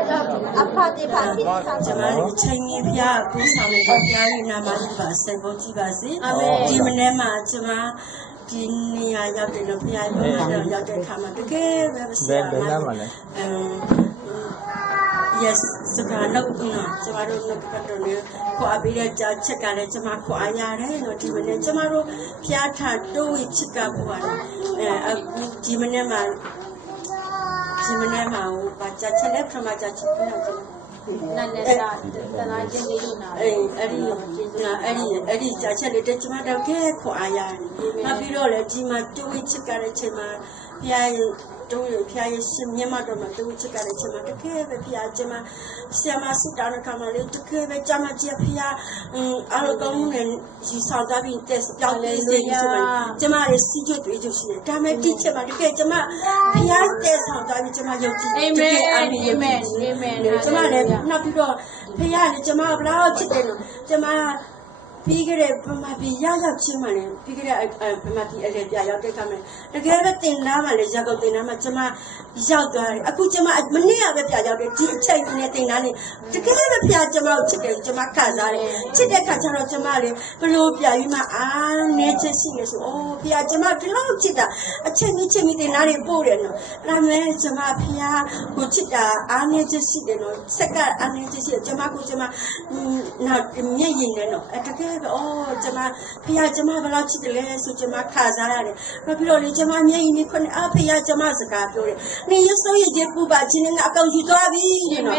ကျွန်မချင်းကြီးဖျားကူးဆောင်နေတဲ့ဖျားရနာမကြီးပါဆက်ဖို့ကြည့်ပါစေဒီမနေ့မှာကျွန်မဒီနေရာရောက်တယ်လို့ဖျားရုံးရောက်တဲ့အခါမှာတကယ်ပဲမစပါဘူးyes စကားတော့ကျမတို့လည်းကတော့လေခေါ်အပ်ပြီးတဲ့ကြောက်ချက်ကလည်းကျမခေါ်အားရတယ်လို့ဒီမနေ့ကျမတို့ဖျားထတိုးဝိချက်ကပူပါတယ်အခုဒီမနေ့မှာဘာကြချက်လဲပထမကြချက်ပြန်ကြနာနဲ့တနာချင်းလေးလို့နာအဲ့ဒီကြချက်လေးတကျမတော့ကဲခေါ်အားရတယ်နောက်ပြီးတော့လေဒီမှာတိုးဝိချက်ကတဲ့ချိန်မှာဖျားတို့ဖျားရရှင်မြတ်မတော်မှာတို့ချစ်ကြတဲ့ချိန်မှာတကယ်ပဲဖျားကျမဆရာမစစ်တာကမှလည်းတကယ်ပဲကျမကြီးဖျားအားလုံးကောင်းနေရီဆောင်တာပြီးတက်ပြောင်းလဲစေပြီးဆိုတော့ကျမရဲ့စီကျွတ်တွေကျရှိတယ်ဒါမဲ့ဒီချက်မှာတကယ်ကျမဖျားတက်ဆောင်တာပြီးကျမယုံကြည်တကယ်အာမင်ကျမလည်းနောက်ပြီးတော့ဖျားလည်းကျမဘလောက်ချစ်တယ်လို့ကျမပြီးကြတဲ့ဗမာပြည်ရောက်ချင်းမှလည်းပြီးကြတဲ့ဗမာပြည်အလေပြရောက်တဲ့ခါမှာတကယ်ပဲတင်လာမှလည်းရောက်တော့တင်လာမှကျမရောက်သွားတယ်အခုကျမမနေ့ကပဲပြရောက်တယ်ဒီအချိန်နဲ့တင်လာနေတကယ်ပဲပြကျမကိုချစ်တယ်ကျမခံစားတယ်ချစ်တဲ့ခါကျတော့ကျမလည်းဘလို့ပြပြီးမှနေချစ်ရှိနေဆိုအိုးပြကျမဒီလောက်ချစ်တာအချိန်ကြီးချစ်မိတင်လာနေပို့တယ်နော်အဲ့ဒါမဲ့ကျမဖျားကိုချစ်တာနေချစ်ရှိတယ်နော်စက်ကနေချစ်ရှိကျမကိုကျမနောက်မျက်ရည်နဲ့နော်တကယ်အော်ကျမဖျားကျမဘယ်လောက်ချစ်တယ်လဲဆိုကျမခါစားရတယ်။ပြီးတော့လေကျမမျက်ရည်နဲ့ခွန်းဖျားကျမစကားပြောတယ်။နေရဆိုရတဲ့ပူပါချင်းနဲ့အကောင်ယူသွားပြီတဲ့နော်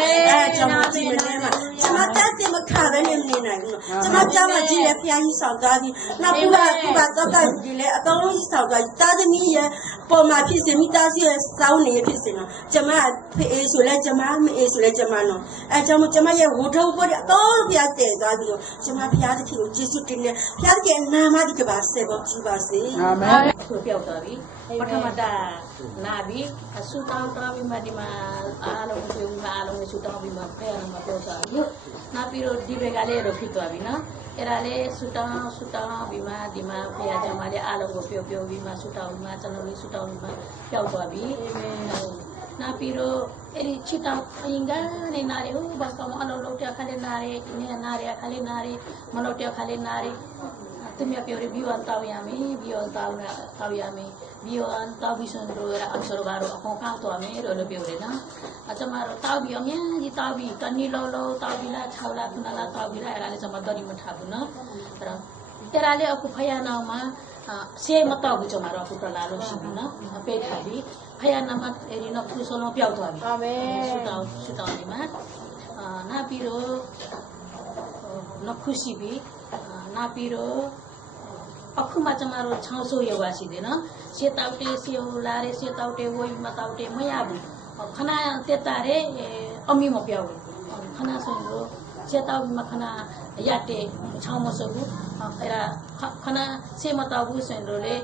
။ကျမကြည့်နေမှာကျမတတ်တယ်မခါပဲနေနေနိုင်ဘူး။ကျမကြမ်းမကြည့်လေဖျားကြီးဆောင်သွားပြီ။နောက်ပူပါတော့ကဒီလေအကောင်လုံးကြီးဆောင်သွားတာသမီးရဲ့ပေါ်မှာဖြစ်စေမိသားစုရဲ့စောင်းနေဖြစ်စေနော်။ကျမဖေးဆိုလဲကျမမအေးဆိုလဲကျမနော်။အဲကြောင့်ကျမရဲ့ဝထုတ်ပေါ်အကောင်ဖျားတဲ့သွားပြီးတော့ကျမဖျားတဲ့ဖြစ်ကျေးဇူးတင်တယ်ဖျားတဲ့နာမဒီကပါစေပေါ်ကြည့်ပါစေအာမင်ဆိုပြောက်သွားပြီပထမတာနာပြီအဆူတောင်းတောင်းပြီးမှဒီမှာအားလုံးကိုအားလုံးကိုဆူတောင်းပြီးမှဖဲရမှာပြောသွားပြီနောက်ပြီးတော့ဒီဘက်ကလည်းတော့ဖြစ်သွားပြီနော်အဲ့ဒါလေးဆူတောင်းပြီးမှဒီမှာဖဲရကြမှာလည်းအားလုံးကိုပြောပြီးမှဆူတောင်းပြီးမှကျွန်တော်လေးဆူတောင်းပြီးမှပြောက်သွားပြီနောက်ပြီးတော့အဲ့ဒီချစ်တောင်းအင်္ဂါနဲ့နာရီဟိုဘာကောင်အလုံးလုံးတခါလေးနာရီနေနာရီခါလေးနာရီမလို့တခါလေးနာရီ သူမြပြောတယ်ဘီယွန်တောင်းရမယ်ဘီယွန်တောင်းတာတောင်းရမယ်ဘီယွန်တောင်းပြီးဆိုတော့အဆောဘာတော့အခေါ်ကောက်သွားမယ်လို့ပြောတယ်နော်အကျမတို့တောင်းပြီးအများကြီးတောင်းပြီးတနည်းလုံးလုံးတောင်းပြီးလား6လ9လတောင်းပြီးလားအဲ့ဒါလည်းကျမတော်ဒီမထားဘူးနော်အဲ့ဒါလည်းအခုဖယားနောင်မှာဆေးမတော့ဘူးကျမတို့အခုတော်လာလို့ရှိပြီနော်အပေးထားပြီဖယားနာမအဲ့ဒီတော့ဖူးဆုံးလုံးပြောက်သွားပြီအာမင်ဆုတောင်းနေမှာနာပြီးတော့နခုရှိပြီနာပြီးတော့အခုမှကျမတို့ချောင်းဆိုးရွာရှိတယ်နော်ရှေ့တောက်တေးစီယိုလာရဲရှေ့တောက်တေးဝိုင်းမတောက်တေးမရဘူးခဏတက်တာရဲအမီမပြောဘူးခဏဆိုလို့ရှေ့တောက်မခဏရက်တဲ့ချောင်းမဆိုးဘူးအဲ့ဒါခဏဆေးမတောက်ဘူးဆိုလို့လေ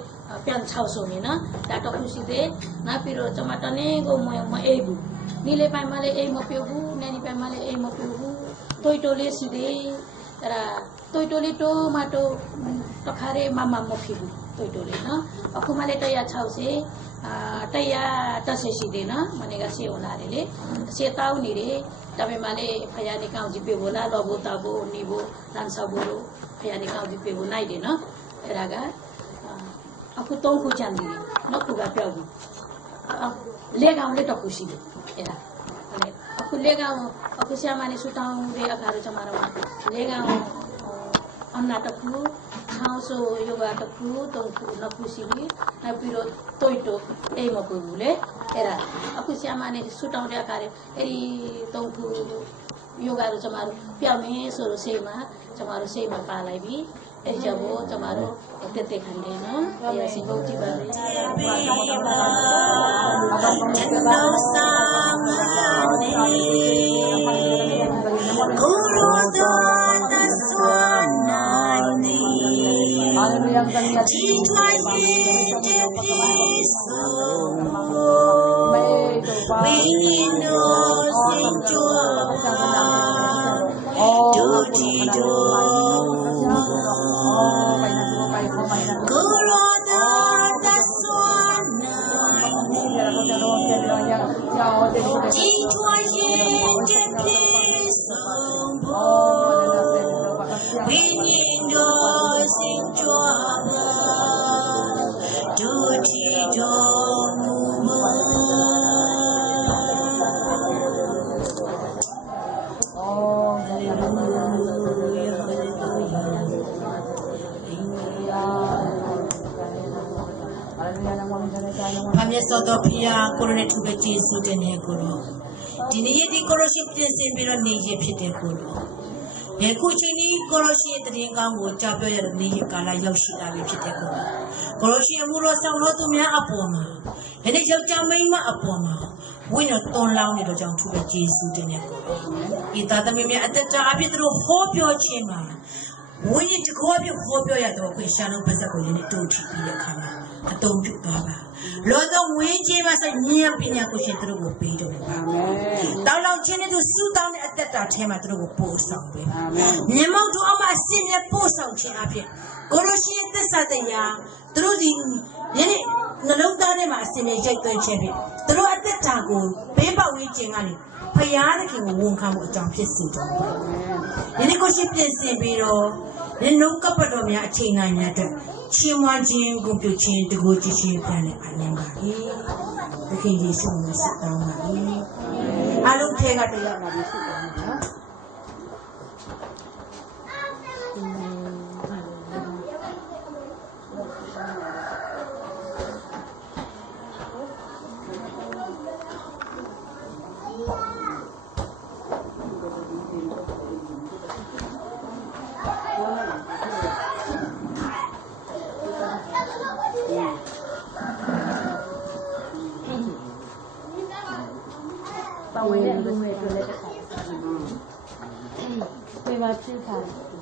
ပြန်ချောင်းဆိုးနေနော်ဒါတော့ခုရှိတယ်နာပြီးတော့ကျမတနေ့ကိုမအေးဘူးနေ့လေးပိုင်းမှလည်းအေးမပြောဘူးနေ့နေ့ပိုင်းမှလည်းအေးမပြောဘူးတိုးလေးရှိတယ်အဲ့ဒါတိုးလေးတိုးမတိုးတခါရဲမမမဖြစ်ဘူးတိုးလေးနော်အခုမှလည်း160130ရှိတယ်နော်မနေ့ကဆေးဝင်လာတယ်လေဆေးတောင်းနေတယ်ဒါပေမဲ့လည်းဖယားနေကောင်းကြည့်ပြဖို့လားလောဖို့တောက်ဖို့နေဖို့လမ်းဆောက်ဖို့ဖယားနေကောင်းကြည့်ပြဖို့နိုင်တယ်နော်အဲ့ဒါကအခု3ခုချန်တယ်နောက်ခုကပြောက်ပြီလေကောင်လက်တော့ခုရှိတယ်အဲ့ဒါအခုလေကောင်အခုဆရာမနေဆူတောင်းတဲ့အခါတော့ကျွန်တော်လေကောင်အနာတခုချောင်းဆိုယောဂတခု3ခုနောက်ခုရှိပြီနောက်ပြီးတော့တိုးအိမ်မပူဘူးလေအဲ့ဒါအခုဆရာမနေဆူတောင်းတဲ့အခါအဲ့ဒီ3ခုယောဂတော့ကျွန်တော်ပြောင်းနေဆိုလို့စိတ်မှာကျွန်တော်စိတ်မှာပါလိုက်ပြီအဲ့ကြောင့်ကျွန်တော်တက်ခံနေနော်တရားစီဖို့ကြည့်ပါလေကိုရောတော်တဆွမ်းနိုင်သည်ဒီထွားရဲ့တပြေဆုံးဝိညာဉ်တော်စင်ကြွားဒုတိယကိုရောတော်တဆွမ်းနိုင်သည်ဒီထွားရဲ့တပြေဆုံးဝိညာဉ်တော်စင်ကြွားဒုတိယမူမအမြတ်စွာဘုရားကိုရိုနဲ့ထူပဲကျေးဇူးတင်နေကိုရောဒီနေ့ဒီကိုရိုရှိပြင်ဆင်ပြီးတော့နေရဖြစ်တဲ့ကိုရောယခုချိန်นี้ကိုရိုရှိရဲ့တရင်ကောင်းကိုကြားပြောရတဲ့နေရကာလရောက်ရှိလာပြီဖြစ်တဲ့ကိုရိုရှိအမှုတော်ဆောင်တော်သူများအပေါ်မှာယနေ့ယောက်ျားမိန်းမအပေါ်မှာဝိညာဉ်တော်လောင်းနေတော့ကြောင့်ထူပဲကျေးဇူးတင်နေကိုရောဤသားသမီးများအသက်တာအပြည့်သူတို့ဟောပြောခြင်းမှာဝိညာဉ်တကောပြဟောပြောရတော့ခွေရှာလုံးပါဇက်ကိုယနေ့တုံ့ထီပြီးတဲ့ခါမှာအတုံးပြုသွားပါလောသောဝင်းကြီးပါဆိုင်ဉာဏ်ပညာကိုရှင်တို့ကိုပေးတော်ပါမယ်။တောင်းလောင်းခြင်းနဲ့သူစုတောင်းတဲ့အသက်တာထဲမှာတို့ကိုပို့ဆောင်ပေးပါမယ်။မြတ်မောက်တို့အမအစင်နဲ့ပို့ဆောင်ခြင်းအပြင်ကိုလိုရှိရဲ့သစ္စာတရားတို့ဒီယနေ့နှလုံးသားထဲမှာအစင်နဲ့ရိုက်သွင်းခြင်းဖြင့်တို့အသက်တာကိုဘေးပေါက်ဝေးခြင်းကနေဖယားသခင်ကိုဝန်ခံမှုအကြောင်းဖြစ်စေတော်ပါမယ်။ယနေ့ကိုရှိပြင်ဆင်ပြီးတော့ဒီနှုတ်ကပတ်တော်များအချိန်တိုင်းများအတွက်ချီးမွမ်းခြင်းကိုပြုခြင်းတကူကြည်ခြင်းပြန်နဲ့အနည်းပါ၏သခင်ယေရှုကိုဆုတောင်းပါ၏အလုံးထဲကတရားမှာဆုတောင်းပါနော်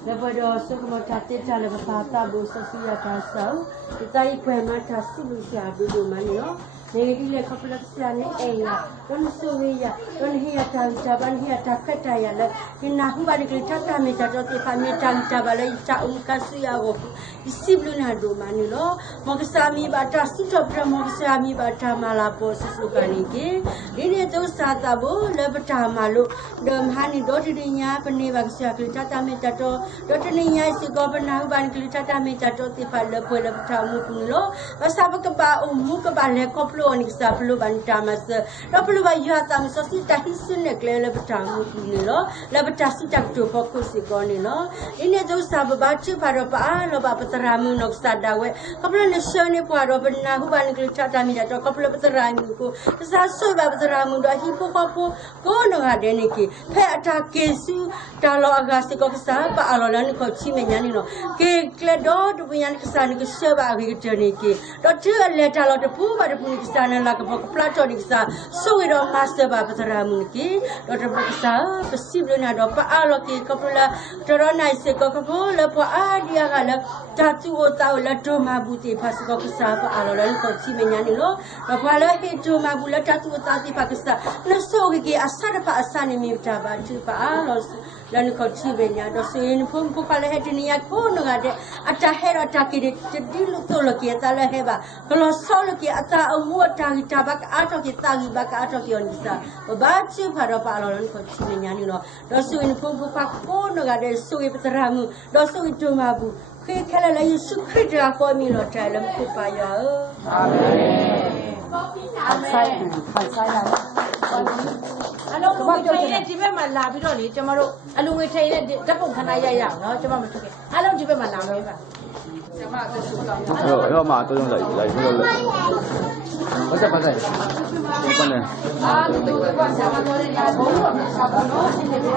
Lepas so kalau cakap cara berkata dosa siapa tahu, kita ikut mana tasuk siapa dulu mana, နေဒီလေခပလက်စရနေအိမ်တော့ဆိုရရတော့ဟိယတာတာဘန်ဟိယတာခတ်တာရလေဒီနာဟုပါဒီကတတာမေတာတော့တေဖာမေတာတာဘလေချာဥကစီယာကိုဒီစီဘလနာဒိုမနီလောမောကဆာမီဘာတာစုတော့ပြမောကဆာမီဘာတာမာလာပေါ်ဆစုကနေကေဒီနေတော့စာတာဘလေပတာမာလို့ဒမဟာနီတော့ဒီညာပနေဘာကဆာကတတာမေတာတော့တနေညာစီကောပနာဟုပါဒီကတတာမေတာတော့တေဖာလေပွဲလေပတာမှုကူလောဘာသာဘကဘာအမှုကဘာလေကောပလိုနိစာပလိုဘန်တာမစတော့ပလိုဘာယူတာမစစီတာဟိစနေကလေလေပတာမှုကူလောလေပတာစီတက်တော့ဖကုစီကောနေလောဒီနေတော့စာဘဘာချပါတော့ပါလောဘာပတရာမှုနောစတာဝဲကပလနေရှနေပွားတော့ဘနာဟုပါနိကလချတာမီတော့ကပလပတရာမှုကိုစာဆွေဘာပတရာမှုတော့ဟိပိုပပိုကိုနောဟာတဲ့နေကဖဲအတာကေစုတာလောအဂါစကောကစားပါအလောလန်ကိုချိမညာနေနော်ကေကလတော့ဒပညာကစားနိကရှဘာဂိတနေကေတော့တူလက်တာလောတပူပါတပူကစားနလာကပပလာတော်နိကစားဆွေတော့မစတာဘာပတရာမှုကေတော့တပကစားပစီဘလနာတော့ပါအလောကေကပလာတော်နိုင်စကောကပိုလပွားအာဒီယာကလတာတူတောလတိုမာဘူတီဖာစကောကစားပါအလောလန်ကိုချိမညာနေလို့ဘာလဲဟေတိုမာဘူလတာတူတာတီပါကစားနဆိုကေအဆရပါအစနေမီတာပါချူပါအလောလန်ကိုချိမညာတော့စင်းဖုန်ဖုကလည်းဟဲ့တနီယာကိုနဂတဲ့အတာဟဲရတာကေဒီလူတိုလကေတာလည်းဟဲပါဘလောဆောလကေအတာအမှုအတာဂီတာဘကအာတော့ကေတာဂီဘကအာတော့ကေအနိစာဘာချူဖာတော့ပါအလောလန်ကိုချိမညာနေလို့တော့စင်းဖုန်ဖုကကိုနဂတဲ့ဆွေပတရာမှုတော့ဆွေတိုမာဘူခေခလလည်းယေရှုခရစ်တော်ကိုမြင်လို့တယ်လည်းခုပါရအာမင်အာမင်အလုံးလုံးတွေရဲ့ဒီဘက်မှာလာပြီးတော့လေကျမတို့အလုံးငွေထိန်နဲ့ဓာတ်ပုံခဏရိုက်ရအောင်နော်ကျမမထုတ်ခဲ့အလုံးဒီဘက်မှာလာမယ်ပါကျမကိုစုတောင်းရောမှာတော့လိုက်ပြီးတော့ဘာသာဘာသာဘာလဲအာတူကဆာမတော်ရဲ့လာဘုံတော့ဆက်ပါတော့ဆက်နေပြီ